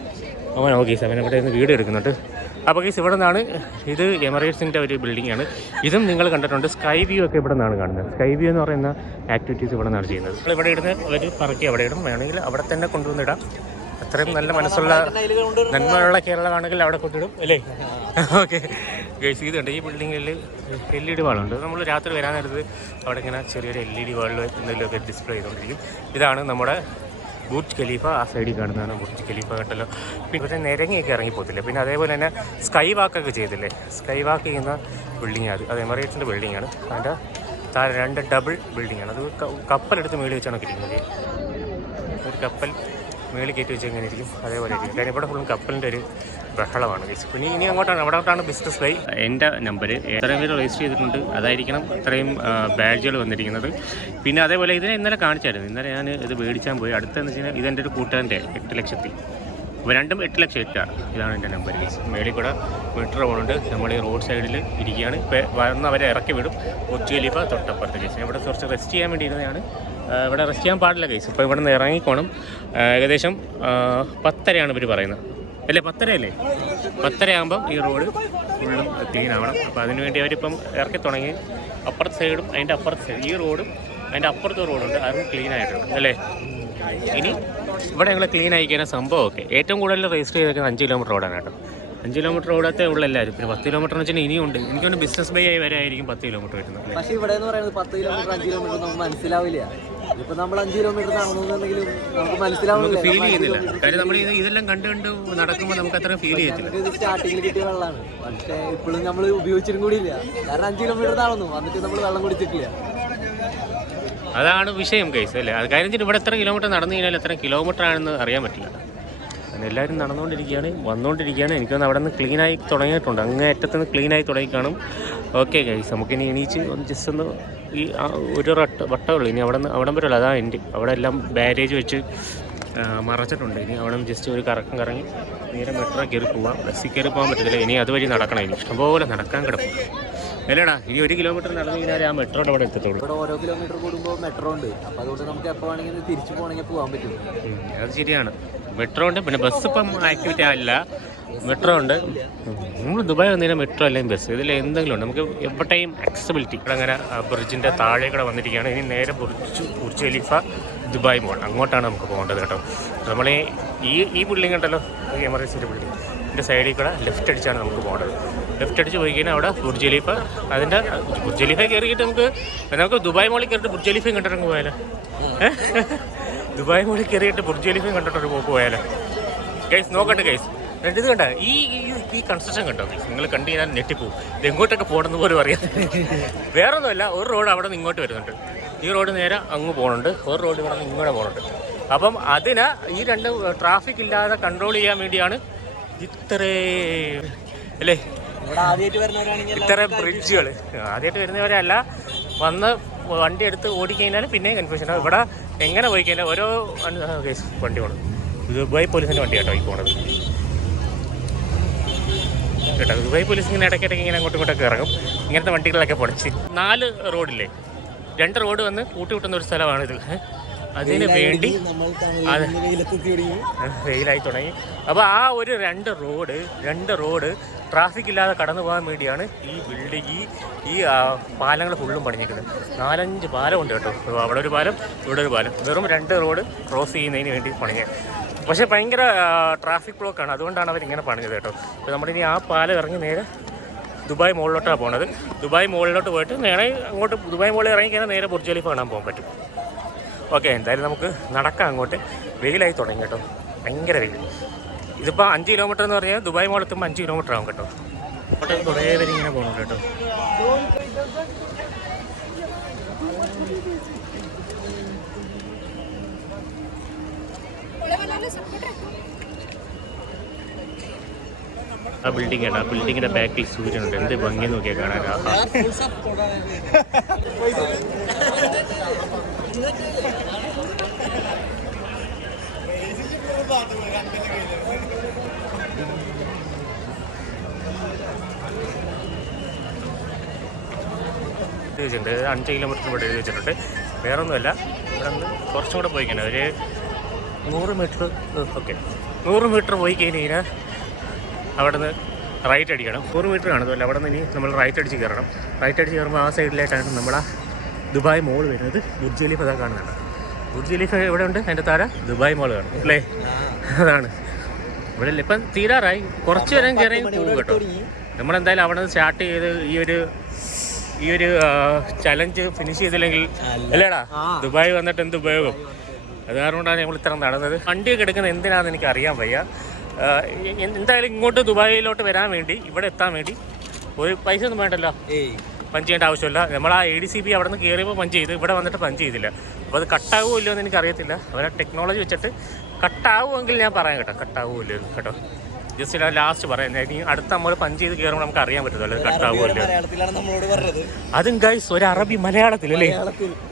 ഓക്കെ അവൻ അവിടെ നിന്ന് വീഡിയോ എടുക്കുന്നുണ്ട്. അപ്പോൾ കേസ് ഇവിടെ നിന്നാണ്. ഇത് എമിറേറ്റ്സിൻ്റെ ഒരു ബിൽഡിങ്ങാണ്. ഇതും നിങ്ങൾ കണ്ടിട്ടുണ്ട്. സ്കൈ വ്യൂ ഒക്കെ ഇവിടെ നിന്നാണ് കാണുന്നത്. സ്കൈ വ്യൂ എന്ന് പറയുന്ന ആക്ടിവിറ്റീസ് ഇവിടെ നിന്നാണ് ചെയ്യുന്നത്. നമ്മൾ ഇവിടെ ഇടുന്ന അവർ പറക്കി അവിടെ ഇടും. വേണമെങ്കിൽ അവിടെ തന്നെ കൊണ്ടുവന്നിടാം. അത്രയും നല്ല മനസ്സുള്ള നന്മയുള്ള കേരളമാണെങ്കിൽ അവിടെ കൊണ്ടിടും അല്ലേ? ഓക്കെ ഗൈസ്, ഇതുണ്ട്. ഈ ബിൽഡിങ്ങിൽ LED വാളുണ്ട്. നമ്മൾ രാത്രി വരാൻ നേരത്ത് അവിടെ ഇങ്ങനെ ചെറിയൊരു LED വാളിൽ എന്തെങ്കിലുമൊക്കെ ഡിസ്പ്ലേ ചെയ്തുകൊണ്ടിരിക്കും. ഇതാണ് നമ്മുടെ ബുർജ് ഖലീഫ. ആ സൈഡിൽ കാണുന്നതാണ് ബുർജ് ഖലീഫ കണ്ടല്ലോ. പിന്നെ നിരങ്ങിയൊക്കെ ഇറങ്ങിപ്പോത്തില്ല. പിന്നെ അതേപോലെ തന്നെ സ്കൈ വാക്കൊക്കെ ചെയ്തില്ലേ? സ്കൈ വാക്ക് ചെയ്യുന്ന ബിൽഡിങ് അത് എമിറേറ്റ്സിൻ്റെ ബിൽഡിങ്ങാണ്. അതിൻ്റെ താഴെ 2 ഡബിൾ ബിൽഡിങ്ങാണ്. അത് കപ്പലെടുത്ത് മേളിൽ വെച്ചാണ് ഇരിക്കുന്നത്. ഒരു കപ്പൽ മേളിൽ കയറ്റി വെച്ച് എങ്ങനെ ഇരിക്കും അതേപോലെ ഇരിക്കും. കാരണം ഇവിടെ ഫുള്ളും കപ്പലിൻ്റെ ഒരു ബഹളമാണ്. പിന്നെ ഇനി അവിടോട്ടാണ് ബിസിനസ് ബൈ. എൻ്റെ നമ്പർ എത്രയും പേര് രജിസ്റ്റർ ചെയ്തിട്ടുണ്ട് അതായിരിക്കണം ഇത്രയും ബാഡ്ജുകൾ വന്നിരിക്കുന്നത്. പിന്നെ അതേപോലെ ഇതിനെ ഇന്നലെ കാണിച്ചായിരുന്നു. ഇന്നലെ ഞാൻ ഇത് മേടിച്ചാൽ പോയി. അടുത്തെന്ന് വെച്ച് കഴിഞ്ഞാൽ ഇതെൻ്റെ ഒരു കൂട്ടുകാരൻ്റെ 8 ലക്ഷത്തിൽ. അപ്പോൾ രണ്ടും 8 ലക്ഷം ഇട്ടാണ്. ഇതാണ് എൻ്റെ നമ്പർ. മേളിൽ കൂടെ മീറ്റർ പോകുന്നുണ്ട്. നമ്മൾ ഈ റോഡ് സൈഡിൽ ഇരിക്കുകയാണ്. ഇപ്പോൾ വന്ന് അവരെ ഇറക്കി വിടും. ബുർജ് ഖലീഫ തൊട്ടപ്പുറത്തെ കേസ്. ഇവിടെ കുറച്ച് റെസ്റ്റ് ചെയ്യാൻ വേണ്ടി ഇരുന്നതാണ്. ഇവിടെ റെസ്റ്റ് ചെയ്യാൻ പാടില്ല കേസ്. ഇപ്പോൾ ഇവിടെ നിന്ന് ഇറങ്ങിക്കോണം. ഏകദേശം 10:30 ഇവർ പറയുന്നത് അല്ലേ? 10:30 അല്ലേ? 10:30 ആകുമ്പം ഈ റോഡ് ഫുള്ളും ക്ലീൻ ആവണം. അപ്പോൾ അതിനുവേണ്ടി അവരിപ്പം ഇറക്കി തുടങ്ങി. അപ്പുറത്തെ സൈഡും അതിൻ്റെ അപ്പുറത്തെ സൈഡ് ഈ റോഡും അതിൻ്റെ അപ്പുറത്തെ റോഡുണ്ട്. അതും ക്ലീൻ ആയിട്ടുണ്ട് അല്ലേ? ഇനി ഇവിടെ ഞങ്ങൾ ക്ലീൻ ആയി കഴിഞ്ഞാൽ സംഭവമൊക്കെ ഏറ്റവും കൂടുതൽ രജിസ്റ്റർ ചെയ്തേക്കുന്നത് 5 കിലോമീറ്റർ റോഡാണ് കേട്ടോ. 5 കിലോമീറ്റർ റോഡത്തെ ഉള്ള എല്ലാവരും. പിന്നെ 10 കിലോമീറ്റർ എന്ന് വെച്ചാൽ ഇനിയുണ്ട്. എനിക്കൊന്ന് ബിസിനസ് ബൈ ആയി വരെ ആയിരിക്കും 10 കിലോമീറ്റർ വരുന്നത്. പക്ഷേ ഇവിടെ എന്ന് പറയുന്നത് 10 കിലോമീറ്റർ 5 കിലോമീറ്റർ നമുക്ക് മനസ്സിലാവില്ല. ഇപ്പൊ നമ്മൾ 5 കിലോമീറ്റർ നടന്നുണ്ടെങ്കിലും നമുക്ക് മനസ്സിലാവുന്നില്ല, ഫീൽ ചെയ്യുന്നില്ല. കാര്യം നമ്മൾ ഇതെല്ലാം കണ്ട് നടക്കുമ്പോൾ നമുക്ക് അത്ര ഫീൽ ചെയ്യത്തില്ല. ഇത് സ്റ്റാർട്ടിങ്ങിൽ കിട്ടിയ വെള്ളമാണ്. പക്ഷേ ഇപ്പോഴും നമ്മൾ ഉപയോഗിച്ചിട്ടും കൂടി ഇല്ല. കാരണം 5 കിലോമീറ്റർ നടന്നു വന്നിട്ട് നമ്മൾ വെള്ളം കുടിച്ചിട്ടില്ല. അതാണ് വിഷയം കേസ് അല്ലേ? അത് കാര്യം ഇവിടെ എത്ര കിലോമീറ്റർ നടന്നു കഴിഞ്ഞാൽ എത്ര കിലോമീറ്റർ ആണെന്ന് അറിയാൻ പറ്റില്ല. അങ്ങനെ എല്ലാവരും നടന്നുകൊണ്ടിരിക്കുകയാണ്, വന്നുകൊണ്ടിരിക്കുകയാണ്. എനിക്കൊന്ന് അവിടെ നിന്ന് ക്ലീനായി തുടങ്ങിയിട്ടുണ്ട്. അങ്ങേ അറ്റത്ത് നിന്ന് ക്ലീനായി തുടങ്ങി കാണും. ഓക്കെ ഗൈസ്, നമുക്കിനി എണീച്ച് ഒന്ന് ജസ്റ്റ് ഒന്ന് ഈ ഒരു വട്ടമുള്ളൂ. ഇനി അവിടം വരെയുള്ളൂ. അതാണ് എൻ്റെ അവിടെ എല്ലാം ബാരേജ് വെച്ച് മറച്ചിട്ടുണ്ട്. ഇനി അവിടെ നിന്ന് ജസ്റ്റ് ഒരു കറങ്ങി നേരെ മെട്രോ കയറി പോവാം. ബസ്സിൽ കയറി പോകാൻ പറ്റത്തില്ല. ഇനി അതുവഴി നടക്കണം. ഇനി ഇഷ്ടംപോലെ നടക്കാൻ കിടക്കും അല്ലേടാ? ഇനി 1 കിലോമീറ്റർ നടന്നു കഴിഞ്ഞാൽ ആ മെട്രോയുടെ അവിടെ എത്തത്തുള്ളൂ. ഇവിടെ ഓരോ കിലോമീറ്റർ കൂടുമ്പോൾ മെട്രോ ഉണ്ട്. അപ്പോൾ അതുകൊണ്ട് നമുക്ക് എപ്പോൾ വേണമെങ്കിൽ തിരിച്ചു പോകണമെങ്കിൽ പോകാൻ പറ്റും. അത് ശരിയാണ്. മെട്രോ ഉണ്ട്. പിന്നെ ബസ് ഇപ്പം ആക്ടിവിറ്റി അല്ല, മെട്രോ ഉണ്ട്. നമ്മൾ ദുബായ് വന്നതിന് മെട്രോ അല്ലെങ്കിൽ ബസ് ഇതിൽ എന്തെങ്കിലും ഉണ്ട്. നമുക്ക് എവിടെയും ആക്സസിബിലിറ്റി. ഇവിടെ അങ്ങനെ ബ്രിഡ്ജിൻ്റെ താഴെ കൂടെ വന്നിരിക്കുകയാണ്. ഇനി നേരെ ബുർജ് ഖലീഫ ദുബായ് മോൾ അങ്ങോട്ടാണ് നമുക്ക് പോകേണ്ടത് കേട്ടോ. നമ്മൾ ഈ ബിൽഡിംഗ് ഉണ്ടല്ലോ, എമിറേറ്റ്സിൻ്റെ ബിൽഡിംഗ്, ഇതിൻ്റെ സൈഡിൽ കൂടെ ലെഫ്റ്റ് അടിച്ചാണ് നമുക്ക് പോകേണ്ടത്. ലെഫ്റ്റ് അടിച്ച് പോയി കഴിഞ്ഞാൽ അവിടെ ബുർജ് ഖലീഫ. അതിൻ്റെ ബുർജ് ഖലീഫ കയറിയിട്ട് നമുക്ക് ദുബായ് മോളിൽ കയറിയിട്ട് ബുർജ് ഖലീഫയും കണ്ടിട്ട് പോയാലോ? ദുബായ് മോളിൽ കയറിയിട്ട് ബുർജ് ഖലീഫയും കണ്ടിട്ടൊരു പോക്ക് പോയാലോ ഗൈസ്? നോക്കട്ടെ ഗൈസ്, ഇത് കണ്ട ഈ കൺസ്ട്രക്ഷൻ കണ്ടോ ഗൈസ്? നിങ്ങൾ കണ്ടു കഴിഞ്ഞാൽ ഞെട്ടിപ്പോവും. ഇത് എങ്ങോട്ടൊക്കെ പോകണമെന്ന് പോലും അറിയാം. വേറെ ഒന്നുമല്ല, ഒരു റോഡ് അവിടെ നിന്ന് ഇങ്ങോട്ട് വരുന്നുണ്ട്, ഈ റോഡ് നേരെ അങ്ങ് പോകുന്നുണ്ട്, ഒരു റോഡ് ഇവിടെ നിന്ന് ഇങ്ങോട്ട് പോകുന്നുണ്ട്. അപ്പം അതിന് ഈ രണ്ട് ട്രാഫിക് ഇല്ലാതെ കൺട്രോൾ ചെയ്യാൻ വേണ്ടിയാണ് ഇത്രയും അല്ലേ ഇത്ര ബ്രിഡ്ജുകൾ. ആദ്യമായിട്ട് വരുന്നവരല്ല, വന്ന് വണ്ടി എടുത്ത് ഓടിക്കഴിഞ്ഞാൽ പിന്നെയും കൺഫ്യൂഷൻ ആവും. ഇവിടെ എങ്ങനെ പോയി കഴിഞ്ഞാൽ ഓരോ കേസ് വണ്ടി പോകണം. ദുബായ് പോലീസിൻ്റെ വണ്ടി കേട്ടോ ഈ പോണത് കേട്ടോ. ദുബായ് പോലീസ് ഇങ്ങനെ ഇടയ്ക്കിടയ്ക്ക് ഇങ്ങനെ അങ്ങോട്ടും ഇങ്ങോട്ടൊക്കെ ഇറങ്ങും. ഇങ്ങനത്തെ വണ്ടികളൊക്കെ പൊടിച്ച് 4 റോഡില്ലേ, 2 റോഡ് വന്ന് കൂട്ടിവിട്ടുന്ന ഒരു സ്ഥലമാണിത്. അതിന് വേണ്ടി വെയിലായി തുടങ്ങി. അപ്പോൾ ആ ഒരു 2 റോഡ് ട്രാഫിക് ഇല്ലാതെ കടന്നു പോകാൻ വേണ്ടിയാണ് ഈ ബിൽഡിംഗ് ഈ പാലങ്ങൾ ഫുള്ളും പണിഞ്ഞിരിക്കുന്നത്. 4-5 പാലമുണ്ട് കേട്ടോ. അവിടെ ഒരു പാലം, ഇവിടെ ഒരു പാലം, വെറും 2 റോഡ് ക്രോസ് ചെയ്യുന്നതിന് വേണ്ടി പണിഞ്ഞത്. പക്ഷേ ഭയങ്കര ട്രാഫിക് ബ്ലോക്കാണ്, അതുകൊണ്ടാണ് അവരിങ്ങനെ പണിഞ്ഞത് കേട്ടോ. അപ്പോൾ നമ്മളിനി ആ പാലം ഇറങ്ങി നേരെ ദുബായ് മോളിലോട്ടാണ് പോണത്. ദുബായ് മോളിലോട്ട് പോയിട്ട് നേരെ അങ്ങോട്ട് ദുബായ് മോളിൽ ഇറങ്ങിക്കഴിഞ്ഞാൽ നേരെ ബുർജ് ഖലീഫ കാണാൻ പോകാൻ പറ്റും. ഓക്കെ, എന്തായാലും നമുക്ക് നടക്കാം അങ്ങോട്ട്. വെയിലായി തുടങ്ങി കേട്ടോ, ഭയങ്കര വെയിൽ. ഇതിപ്പോൾ 5 കിലോമീറ്റർ എന്ന് പറഞ്ഞാൽ ദുബായ് മോളിൽ എത്തുമ്പോൾ 5 കിലോമീറ്റർ ആകും കേട്ടോ. അങ്ങോട്ട് കുറേ പേര് ഇങ്ങനെ പോകുന്നുണ്ട് കേട്ടോ. ആ ബിൽഡിംഗ് ആണ്, ആ ബിൽഡിങ്ങിൻ്റെ ബാക്കിൽ സൂര്യനുണ്ട്. എന്ത് ഭംഗി നോക്കിയാൽ കാണാൻ. വെച്ചിട്ടുണ്ട് 5 കിലോമീറ്റർ ഇവിടെ എഴുതി വെച്ചിട്ടുണ്ട്. വേറെ ഒന്നുമല്ല, ഇവിടെ നിന്ന് കുറച്ചും കൂടെ പോയി കഴിഞ്ഞാൽ ഒരു 100 മീറ്റർ. ഓക്കെ, 100 മീറ്റർ പോയി കഴിഞ്ഞാൽ അവിടെ നിന്ന് റൈറ്റ് അടിക്കണം. 100 മീറ്റർ കാണുന്നില്ല, അവിടെ നിന്ന് ഇനി നമ്മൾ റൈറ്റ് അടിച്ച് കയറണം. റൈറ്റ് അടിച്ച് കയറുമ്പോൾ ആ സൈഡിലായിട്ടാണ് നമ്മളാ ദുബായ് മോൾ വരുന്നത്. ബുർജ് ഖലീഫ അതാ കാണുന്നുണ്ട്. ബുർജ് ഖലീഫ എവിടെ ഉണ്ട്? അതിൻ്റെ താഴെ ദുബായ് മോൾ കാണും അല്ലേ? അതാണ് ഇവിടെ. ഇപ്പം തീരാറായി, കുറച്ച് നേരം കയറി പോകും കേട്ടോ. നമ്മളെന്തായാലും അവിടെ നിന്ന് സ്റ്റാർട്ട് ചെയ്ത് ഈ ഒരു ചലഞ്ച് ഫിനിഷ് ചെയ്തില്ലെങ്കിൽ അല്ലേടാ ദുബായ് വന്നിട്ട് എന്ത് ഉപയോഗം? അത് കാരണമാണ് നമ്മൾ ഇത്ര നടന്നത്. വണ്ടിയൊക്കെ എടുക്കുന്നത് എന്തിനാണെന്ന് എനിക്ക് അറിയാൻ വയ്യ. എന്തായാലും ഇങ്ങോട്ട് ദുബായിലോട്ട് വരാൻ വേണ്ടി, ഇവിടെ എത്താൻ വേണ്ടി ഒരു പൈസ ഒന്നും വേണ്ടല്ലോ, പഞ്ച് ചെയ്യേണ്ട ആവശ്യമില്ല. നമ്മൾ ആ ADCB അവിടെ നിന്ന് കയറിയപ്പോൾ പഞ്ച് ചെയ്ത്, ഇവിടെ വന്നിട്ട് പഞ്ച് ചെയ്തില്ല. അപ്പോൾ അത് കട്ടാവുമോ ഇല്ലയോ എന്ന് എനിക്കറിയത്തില്ല. അവരെ ടെക്നോളജി വെച്ചിട്ട് കട്ടാവുമെങ്കിൽ ഞാൻ പറയാം കേട്ടോ, കട്ടാവുമോ ഇല്ലയോ കേട്ടോ. ജസ്റ്റ് ലാസ്റ്റ് പറയാം. ഇനി അടുത്ത് നമ്മൾ പഞ്ച് ചെയ്ത് കയറുമ്പോൾ നമുക്ക് അറിയാൻ പറ്റുമല്ലോ കട്ടാവുമോ ഇല്ലയോ. അതും ഗൈസ് ഒരു അറബി മലയാളത്തിലല്ലേ,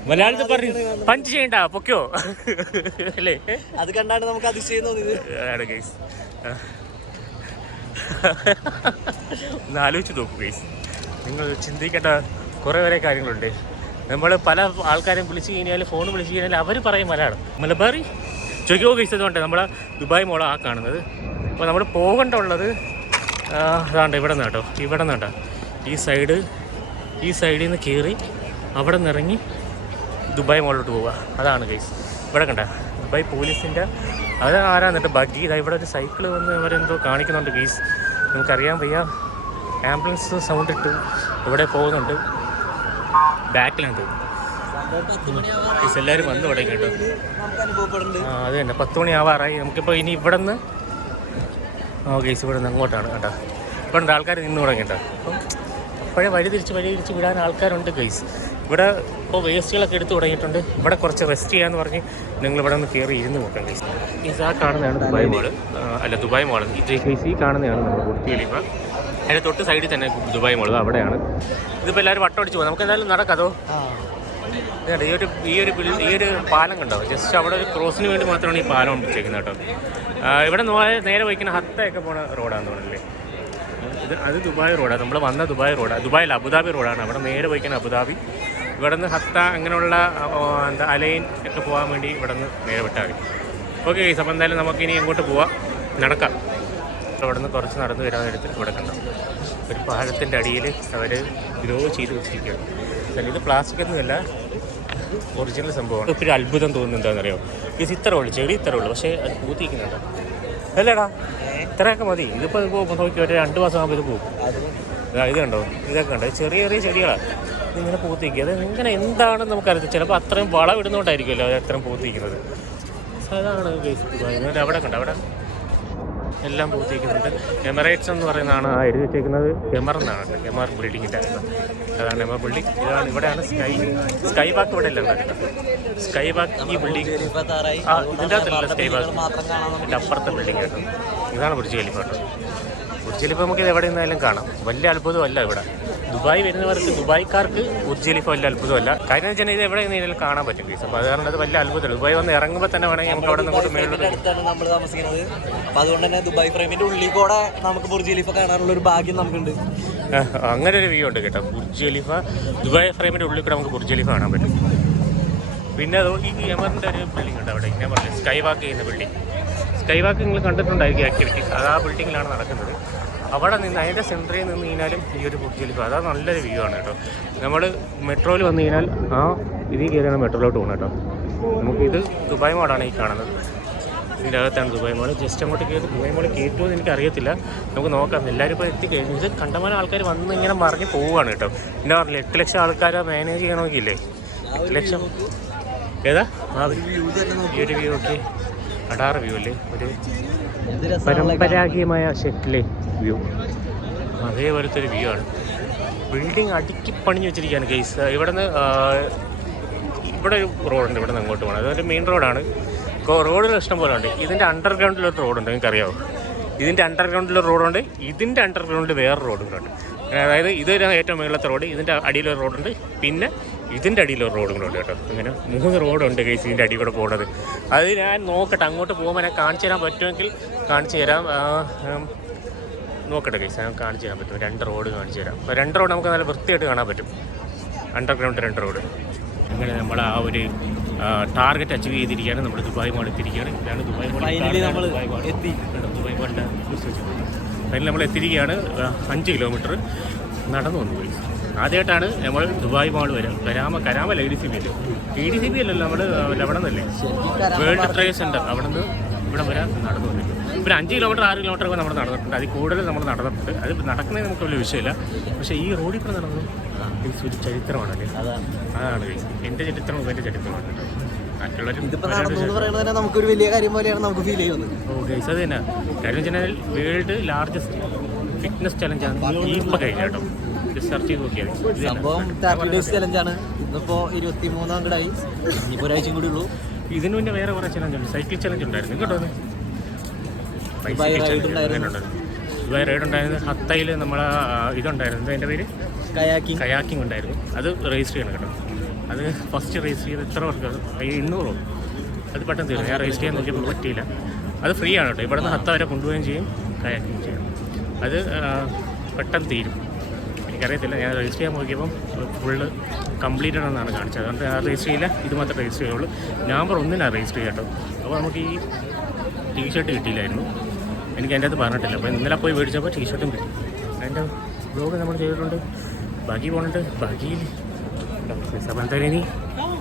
മലയാളത്തിൽ പറഞ്ഞു പഞ്ച് ചെയ്യണ്ട പൊക്കോ അല്ലേ? അത് കണ്ടാണ് നമുക്ക് അതിശയം തോന്നിയത്. ആണ് ഗൈസ്. ഒന്ന് ആലോചിച്ച് നോക്കൂ ഗൈസ്, നിങ്ങൾ ചിന്തിക്കേണ്ട കുറേ കുറേ കാര്യങ്ങളുണ്ട്. നമ്മൾ പല ആൾക്കാരെയും വിളിച്ച് കഴിഞ്ഞാൽ, ഫോൺ വിളിച്ച് കഴിഞ്ഞാൽ അവർ പറയും മലയാളം, മലബാറി ചോദിക്കുമോ ഗൈസ്. അതുകൊണ്ട് നമ്മളെ ദുബായ് മോളാ ആ കാണുന്നത്. അപ്പോൾ നമ്മൾ പോകേണ്ടുള്ളത് അതാണ്ട് ഇവിടെ നിന്ന് കേട്ടോ, ഇവിടെ നിന്ന് കേട്ടോ. ഈ സൈഡിൽ നിന്ന് കയറി അവിടെ നിന്ന് ഇറങ്ങി ദുബായ് മോളിലോട്ട് പോവുക. അതാണ് ഗൈസ്. ഇവിടെ കണ്ട ദുബായ് പോലീസിൻ്റെ അത് ആരാന്നിട്ട് ബഗ്ഗി. ഇവിടെ ഒരു സൈക്കിൾ വന്ന് അവരെന്തോ കാണിക്കുന്നുണ്ട് ഗൈസ്, നമുക്കറിയാൻ വയ്യ. ആംബുലൻസ് സൗണ്ട് ഇട്ട് ഇവിടെ പോകുന്നുണ്ട്, ബാക്കിലുണ്ട് ഗൈസ്. എല്ലാവരും വന്നു തുടങ്ങി കേട്ടോ. അത് തന്നെ 10 മണി ആവാറായി. നമുക്കിപ്പോൾ ഇനി ഇവിടെ നിന്ന് ഗൈസ് ഇവിടെ നിന്ന് അങ്ങോട്ടാണ് കേട്ടോ. ഇവിടെ ഉണ്ട് ആൾക്കാർ നിന്ന് തുടങ്ങി കേട്ടോ. അപ്പം അപ്പോഴേ വഴി തിരിച്ച് വിടാൻ ആൾക്കാരുണ്ട് ഗൈസ്. ഇവിടെ ഇപ്പോൾ വേസ്റ്റുകളൊക്കെ എടുത്ത് തുടങ്ങിയിട്ടുണ്ട്. ഇവിടെ കുറച്ച് റെസ്റ്റ് ചെയ്യാമെന്ന് പറഞ്ഞ് നിങ്ങൾ ഇവിടെ നിന്ന് കയറി ഇരുന്ന് നോക്കാം ഗൈസ്. ഗൈസ് ആ കാണുന്നതാണ് ദുബായ് മോള്, അല്ല ദുബായ് മോൾ ഈ കാണുന്നതാണ് നമ്മുടെ ബുർജ് ഖലീഫ. അതിൻ്റെ തൊട്ട് സൈഡിൽ തന്നെ ദുബായ് മോള് അവിടെയാണ്. ഇതിപ്പോൾ എല്ലാവരും വട്ടം അടിച്ച് പോകും. നമുക്ക് എന്തായാലും നടക്കാതോ. ഈ ഒരു പാലം കണ്ടോ, ജസ്റ്റ് അവിടെ ഒരു ക്രോസിന് വേണ്ടി മാത്രമാണ് ഈ പാലം ഉണ്ടായിരിക്കുന്നത് കേട്ടോ. ഇവിടെ നേരെ വയ്ക്കുന്ന ഹത്തയൊക്കെ പോണ റോഡാന്ന് തോന്നുന്നില്ലേ? അത് ദുബായ് റോഡാണ്. നമ്മൾ വന്ന ദുബായ് റോഡാണ്, ദുബായിൽ അബുദാബി റോഡാണ്. അവിടെ നേരെ വയ്ക്കുന്ന അബുദാബി. ഇവിടെ നിന്ന് ഹത്ത അങ്ങനെയുള്ള അലൈൻ ഒക്കെ പോകാൻ വേണ്ടി ഇവിടെ നിന്ന് നേരെ വിട്ടാൽ മതി. ഓക്കെ ഗൈസ്, അപ്പോൾ എന്തായാലും നമുക്കിനി എങ്ങോട്ട് പോവാം, നടക്കാം. ഇവിടെ നിന്ന് കുറച്ച് നടന്നു വരാൻ എടുത്തിട്ട് ഇവിടെ കണ്ടോ ഒരു പാലത്തിൻ്റെ അടിയിൽ അവർ ഗ്രോ ചെയ്ത് വെച്ചിരിക്കുകയാണ്. ഇത് പ്ലാസ്റ്റിക് ഒന്നുമല്ല, ഒറിജിനൽ സംഭവമാണ്. ഇപ്പോൾ ഒരു അത്ഭുതം തോന്നുന്നത് എന്താണെന്നറിയോ? ഇത് ഇത്ര ഉള്ളു, ചെടി ഇത്ര ഉള്ളു, പക്ഷേ അത് പൂത്തിരിക്കുന്നുണ്ടോ അല്ലേടാ? ഇത്രയൊക്കെ മതി. ഇതിപ്പോൾ നോക്കി ഒരു 2 മാസം ആകുമ്പോൾ ഇത് പോകും. ഇത് കണ്ടോ, ഇതൊക്കെ കണ്ടോ, ചെറിയ ചെടികളാണ് ഇതിങ്ങനെ പൂത്തിരിക്കുക. അത് ഇങ്ങനെ എന്താണെന്ന് നമുക്കറിയത്തില്ല. ചിലപ്പോൾ അത്രയും വളമിടുന്നതുകൊണ്ടായിരിക്കുമല്ലോ അത് അത്രയും പൂത്തിരിക്കുന്നത്. അതാണ് ഗൈസ് ദുബായ്. എന്നിട്ട് അവിടെ കണ്ട അവിടെ എല്ലാം പൂർത്തീകരിക്കുന്നുണ്ട്. എമിറേറ്റ്സ് എന്ന് പറയുന്നതാണ് ആ എഴുതി വെച്ചേക്കുന്നത്. എമർ എന്നാണ്, എമർ ബിൽഡിങ്ങിൻ്റെ അതാണ് എമർ ബിൽഡിംഗ്. ഇതാണ് ഇവിടെയാണ് സ്കൈ വാക്ക് ഇവിടെ എല്ലാം ഉണ്ടാക്കുന്നത്. സ്കൈ വാക്ക് ഈ ബിൽഡിംഗ് ഇതിൻ്റെ അകത്തല്ല സ്കൈ വാക്ക്, ഇതിൻ്റെ അപ്പുറത്തെ ബിൽഡിംഗ് കേട്ടോ. ഇതാണ് ബുർജ് ഖലീഫ കേട്ടോ. ബുർജ് ഖലീഫ നമുക്ക് ഇത് എവിടെ നിന്നായാലും കാണാം. വലിയ അത്ഭുതമല്ല ഇവിടെ. ദുബായ് വരുന്നവർക്ക്, ദുബായ്ക്കാർക്ക് ബുർജ് ഖലീഫ വലിയ അത്ഭുതമല്ല. കാര്യം എന്ന് വെച്ചാൽ ഇത് എവിടെ നിന്നായാലും കാണാൻ പറ്റും കേസ്. അപ്പോൾ അത് കാരണം അത് വലിയ അത്ഭുതമല്ല. ദുബായ് വന്ന് ഇറങ്ങുമ്പോൾ തന്നെ വേണമെങ്കിൽ നമുക്ക് അവിടെ നിന്ന് മേളിൽ അടുത്താണ് നമ്മൾ താമസിക്കുന്നത്. അപ്പോൾ അതുകൊണ്ട് തന്നെ ദുബായ് ഫ്രെയിമിൻ്റെ ഉള്ളിൽ കൂടെ നമുക്ക് ബുർജ് ഖലീഫ കാണാനുള്ള ഒരു ഭാഗ്യം നമുക്കുണ്ട്. അങ്ങനെ ഒരു വ്യൂ ഉണ്ട് കേട്ടോ. ബുർജ് ഖലീഫ ദുബായ് ഫ്രെയിമിൻ്റെ ഉള്ളിൽ കൂടെ നമുക്ക് ബുർജ് ഖലീഫ കാണാൻ പറ്റും. പിന്നെ അത് ഈ എമറിൻ്റെ ഒരു ബിൽഡിംഗ് ഉണ്ട് അവിടെ. ഞാൻ പറഞ്ഞു സ്കൈ വാക്ക് ചെയ്യുന്ന ബിൽഡിംഗ്. സ്കൈ വാക്ക് നിങ്ങൾ കണ്ടിട്ടുണ്ടായിരിക്കും ആക്ടിവിറ്റീസ്. അത് ആ ബിൽഡിങ്ങിലാണ് നടക്കുന്നത്. അവിടെ നിന്ന് അതിൻ്റെ സെൻറ്ററിൽ നിന്ന് കഴിഞ്ഞാലും ഈ ഒരു ബുർജ് ഖലീഫ അതാ നല്ലൊരു വ്യൂ ആണ് കേട്ടോ. നമ്മൾ മെട്രോയിൽ വന്നു കഴിഞ്ഞാൽ ആ ഇതിൽ കയറിയാണ് മെട്രോയിലോട്ട് പോകുന്നത് കേട്ടോ. നമുക്കിത് ദുബായ് മോളാണ് ഈ കാണുന്നത്. ഇതിൻ്റെ അകത്താണ് ദുബായ് മോൾ. ജസ്റ്റ് അങ്ങോട്ട് കയറി ദുബായ് മോൾ കയറ്റുമോ എന്ന് എനിക്കറിയത്തില്ല. നമുക്ക് നോക്കാം. എല്ലാവരും ഇപ്പോൾ എത്തിക്കഴിഞ്ഞു. ഇത് കണ്ടമാനം ആൾക്കാർ വന്ന് ഇങ്ങനെ മറിഞ്ഞ് പോവുകയാണ് കേട്ടോ. പിന്നെ പറഞ്ഞില്ല 8 ലക്ഷം ആൾക്കാരെ മാനേജ് ചെയ്യണമെങ്കിലേ 8 ലക്ഷം ഏതാ ആ ഈ ഒരു വ്യൂ ഒക്കെ അടാറ് വ്യൂ അല്ലേ, ഒരു പരമ്പരാഗതമായ ഷെറ്റിലെ വ്യൂ. അതേപോലത്തെ ഒരു വ്യൂ ആണ്. ബിൽഡിങ് അടുക്കി പണിഞ്ഞ് വെച്ചിരിക്കുകയാണ് ഗൈസ്. ഇവിടെ ഒരു റോഡുണ്ട്. ഇവിടെ നിന്ന് അങ്ങോട്ട് പോകണം. അതൊരു മെയിൻ റോഡാണ്. റോഡുകൾ ഇഷ്ടം പോലെ ഉണ്ട്. ഇതിൻ്റെ അണ്ടർഗ്രൗണ്ടിലൊരു റോഡുണ്ട്, നിങ്ങൾക്കറിയാമോ? ഇതിൻ്റെ അണ്ടർഗ്രൗണ്ടിലൊരു റോഡുണ്ട്. ഇതിൻ്റെ അണ്ടർഗ്രൗണ്ടിൽ വേറെ റോഡുകളുണ്ട്. അതായത് ഇതൊരു ഏറ്റവും മുകളിലത്തെ റോഡ്, ഇതിൻ്റെ അടിയിലൊരു റോഡുണ്ട്, പിന്നെ ഇതിൻ്റെ അടിയിലൊരു റോഡും കൂടെ ഉണ്ട് കേട്ടോ. അങ്ങനെ 3 റോഡുണ്ട് ഗൈസ് ഇതിൻ്റെ അടിയിൽ കൂടെ പോകുന്നത്. അത് ഞാൻ നോക്കട്ടെ, അങ്ങോട്ട് പോകുമ്പോൾ ഞാൻ കാണിച്ചു തരാൻ പറ്റുമെങ്കിൽ കാണിച്ചു തരാം. നോക്കട്ടെ ഗൈസ്, ഞാൻ കാണിച്ചു തരാൻ പറ്റും. 2 റോഡ് കാണിച്ചു തരാം. അപ്പോൾ 2 റോഡ് നമുക്ക് നല്ല വൃത്തിയായിട്ട് കാണാൻ പറ്റും. Underground 2 road. അങ്ങനെ നമ്മൾ ആ ഒരു ടാർഗറ്റ് അച്ചീവ് ചെയ്തിരിക്കുകയാണ്. നമ്മൾ ദുബായ് മോൾ എത്തിയിരിക്കുകയാണ്. ഇതാണ് ദുബായ് മോൾ. ദുബായ് മോളിൻ്റെ അതിൽ നമ്മൾ എത്തിയിരിക്കുകയാണ്. 5 കിലോമീറ്റർ നടന്നു വന്നു പോയി. ആദ്യമായിട്ടാണ് നമ്മൾ ദുബായ് മോൾ കരാമല്ല ADCB അല്ലേ, ADCB അല്ലല്ലോ, നമ്മൾ ലവണന്നല്ലേ, വേൾഡ് ട്രേഡ് സെൻറ്റർ. അവിടെ നിന്ന് ഇവിടെ വരാൻ നടന്നു വന്നിട്ടുണ്ട്. ഒരു 5 കിലോമീറ്റർ 6 കിലോമീറ്റർ ഒക്കെ നമ്മൾ നടന്നിട്ടുണ്ട്. അതിൽ കൂടുതൽ നമ്മൾ നടന്നിട്ടുണ്ട്. അത് നടക്കുന്നതിന് നമുക്ക് വലിയ വിഷയമില്ല. പക്ഷേ ഈ റോഡിൽ കൂടെ നടന്നു ഒരു ചരിത്രമാണല്ലേ. അതാണ് എൻ്റെ ചരിത്രം, എൻ്റെ ചരിത്രമാണ് കേട്ടോ. നമുക്കൊരു വലിയ കാര്യം പോലെയാണ് നമുക്ക് ഫീൽ ചെയ്യുന്നത്. ഓ ഗൈസ്, അത് തന്നെ. കാര്യം വെച്ചാൽ വേൾഡ് ലാർജസ്റ്റ് ഫിറ്റ്നസ് ചലഞ്ചാണ് ഈ ഇപ്പം കഴിഞ്ഞ കേട്ടോ. സെർച്ച് ചെയ്ത് നോക്കിയാൽ സംഭവം 30 ഡേയ്സ് ചലഞ്ചാണ്. ഇന്നിപ്പോൾ 23 അങ്ങടായി. ഇനിയിപ്പോൾ ഒരാഴ്ചയും കൂടി ഉള്ളൂ. ഇതിന് മുന്നേ വേറെ കുറേ ചലഞ്ചുണ്ട്. സൈക്കിൾ ചലഞ്ച് ഉണ്ടായിരുന്നു കേട്ടോ. ദുബായ് റൈഡ് ഉണ്ടായിരുന്നു. ഹത്തയിൽ നമ്മളെ ഇതുണ്ടായിരുന്നു, എൻ്റെ പേര് കയാക്കിംഗ് ഉണ്ടായിരുന്നു. അത് രജിസ്റ്റർ ചെയ്യണം കേട്ടോ. അത് ഫസ്റ്റ് രജിസ്റ്റർ ചെയ്ത് എത്ര വർഷം 800 അത് പെട്ടെന്ന് തീരും. ഞാൻ രജിസ്റ്റർ ചെയ്യാൻ നോക്കിയപ്പോൾ പറ്റിയില്ല. അത് ഫ്രീ ആണ് കേട്ടോ. ഇവിടെ നിന്ന് ഹത്ത വരെ കൊണ്ടുപോവുകയും ചെയ്യും, കയാക്കിങ് ചെയ്യും. അത് പെട്ടെന്ന് തീരും. എനിക്കറിയത്തില്ല, ഞാൻ രജിസ്റ്റർ ചെയ്യാൻ നോക്കിയപ്പം ഫുള്ള് കംപ്ലീറ്റഡ് എന്നാണ് കാണിച്ചത്. അതുകൊണ്ട് ഞാൻ രജിസ്റ്റർ ചെയ്യില്ല, ഇത് മാത്രമേ രജിസ്റ്റർ ചെയ്യുള്ളൂ. നവംബർ 1 രജിസ്റ്റർ ചെയ്യാം കേട്ടോ. അപ്പോൾ നമുക്ക് ഈ ടീഷർട്ട് കിട്ടിയില്ലായിരുന്നു. എനിക്ക് അതിൻ്റെ അകത്ത് പറഞ്ഞിട്ടില്ല. അപ്പോൾ ഇന്നലെ പോയി മേടിച്ചപ്പോൾ ടീഷർട്ടും കിട്ടി. അതിൻ്റെ ബ്ലോഗ് നമ്മൾ ചെയ്തിട്ടുണ്ട്. ബാക്കി പോകുന്നുണ്ട്. ബാക്കി അപ്പോൾ എന്തായാലും ഇനി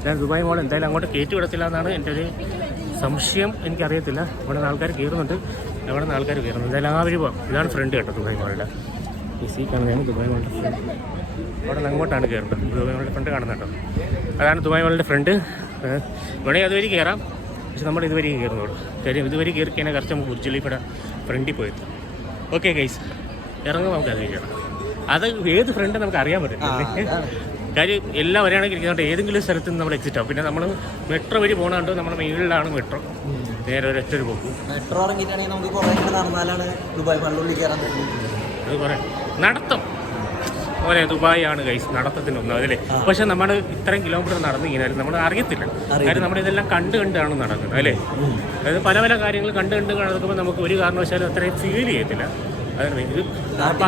ഞാൻ ദുബായ് മോൾ എന്തായാലും അങ്ങോട്ട് കയറ്റി വിടത്തില്ല എന്നാണ് എൻ്റെ ഒരു സംശയം. എനിക്കറിയത്തില്ല. ഇവിടെ നിന്ന് ആൾക്കാർ കയറുന്നുണ്ട്, അവിടെ നിന്ന് ആൾക്കാർ കയറുന്നുണ്ട്. എന്തായാലും ആ വഴി പോകാം. ഇതാണ് ഫ്രണ്ട് കേട്ടോ ദുബായ് മോളുടെ. ഈ സീ കാണുന്നതാണ് ദുബായ് മോളുടെ ഫ്രണ്ട്. അവിടെ നിന്ന് അങ്ങോട്ടാണ് കയറുന്നത്. ദുബായ് മോളുടെ ഫ്രണ്ട് കാണുന്നത് കേട്ടോ. അതാണ് ദുബായ് മോളുടെ ഫ്രണ്ട്. വേണമെങ്കിൽ അതുവരെ കയറാം, പക്ഷെ നമ്മൾ ഇതുവരെ കയറുന്നുള്ളൂ. കാര്യം ഇതുവരെ കയറി കഴിഞ്ഞാൽ കുറച്ച് നമുക്ക് ബുർജ് ഖലീഫയുടെ ഫ്രണ്ടിൽ പോയത്. ഓക്കെ ഗൈസ്, ഇറങ്ങുമ്പോൾ നമുക്ക് അത് കയറാം. അത് ഏത് ഫ്രണ്ട് നമുക്ക് അറിയാൻ പറ്റില്ല. കാര്യം എല്ലാം വരെയാണെങ്കിൽ ഇരിക്കുന്നുണ്ട്. ഏതെങ്കിലും സ്ഥലത്ത് നിന്ന് നമ്മൾ എക്സിറ്റ് ആവും. പിന്നെ നമ്മൾ മെട്രോ വഴി പോകണുണ്ട്. നമ്മുടെ മുകളിലാണ് മെട്രോ. നേരെ ഒരൊറ്റൊരു പോകും. മെട്രോ ഇറങ്ങിയിട്ടാണെങ്കിൽ നമുക്ക് കുറേ നടന്നാലാണ് ദുബായ് മള്ളുള്ളിൽ കയറാൻ പറ്റും. അത് പറയാം നടത്തം പോലെ ദുബായ് ആണ് ഗൈസ് നടത്തത്തിനൊന്നും അതിലെ. പക്ഷെ നമ്മൾ ഇത്രയും കിലോമീറ്റർ നടന്നു കഴിഞ്ഞാൽ നമ്മൾ അറിയത്തില്ല. കാര്യം നമ്മളിതെല്ലാം കണ്ടാണ് നടക്കുന്നത് അല്ലേ. അതായത് പല പല കാര്യങ്ങൾ കണ്ട് നടക്കുമ്പോൾ നമുക്ക് ഒരു കാരണവശാലും അത്രയും ഫീൽ ചെയ്യത്തില്ല. അതാണ് ഇത് നടന്ന്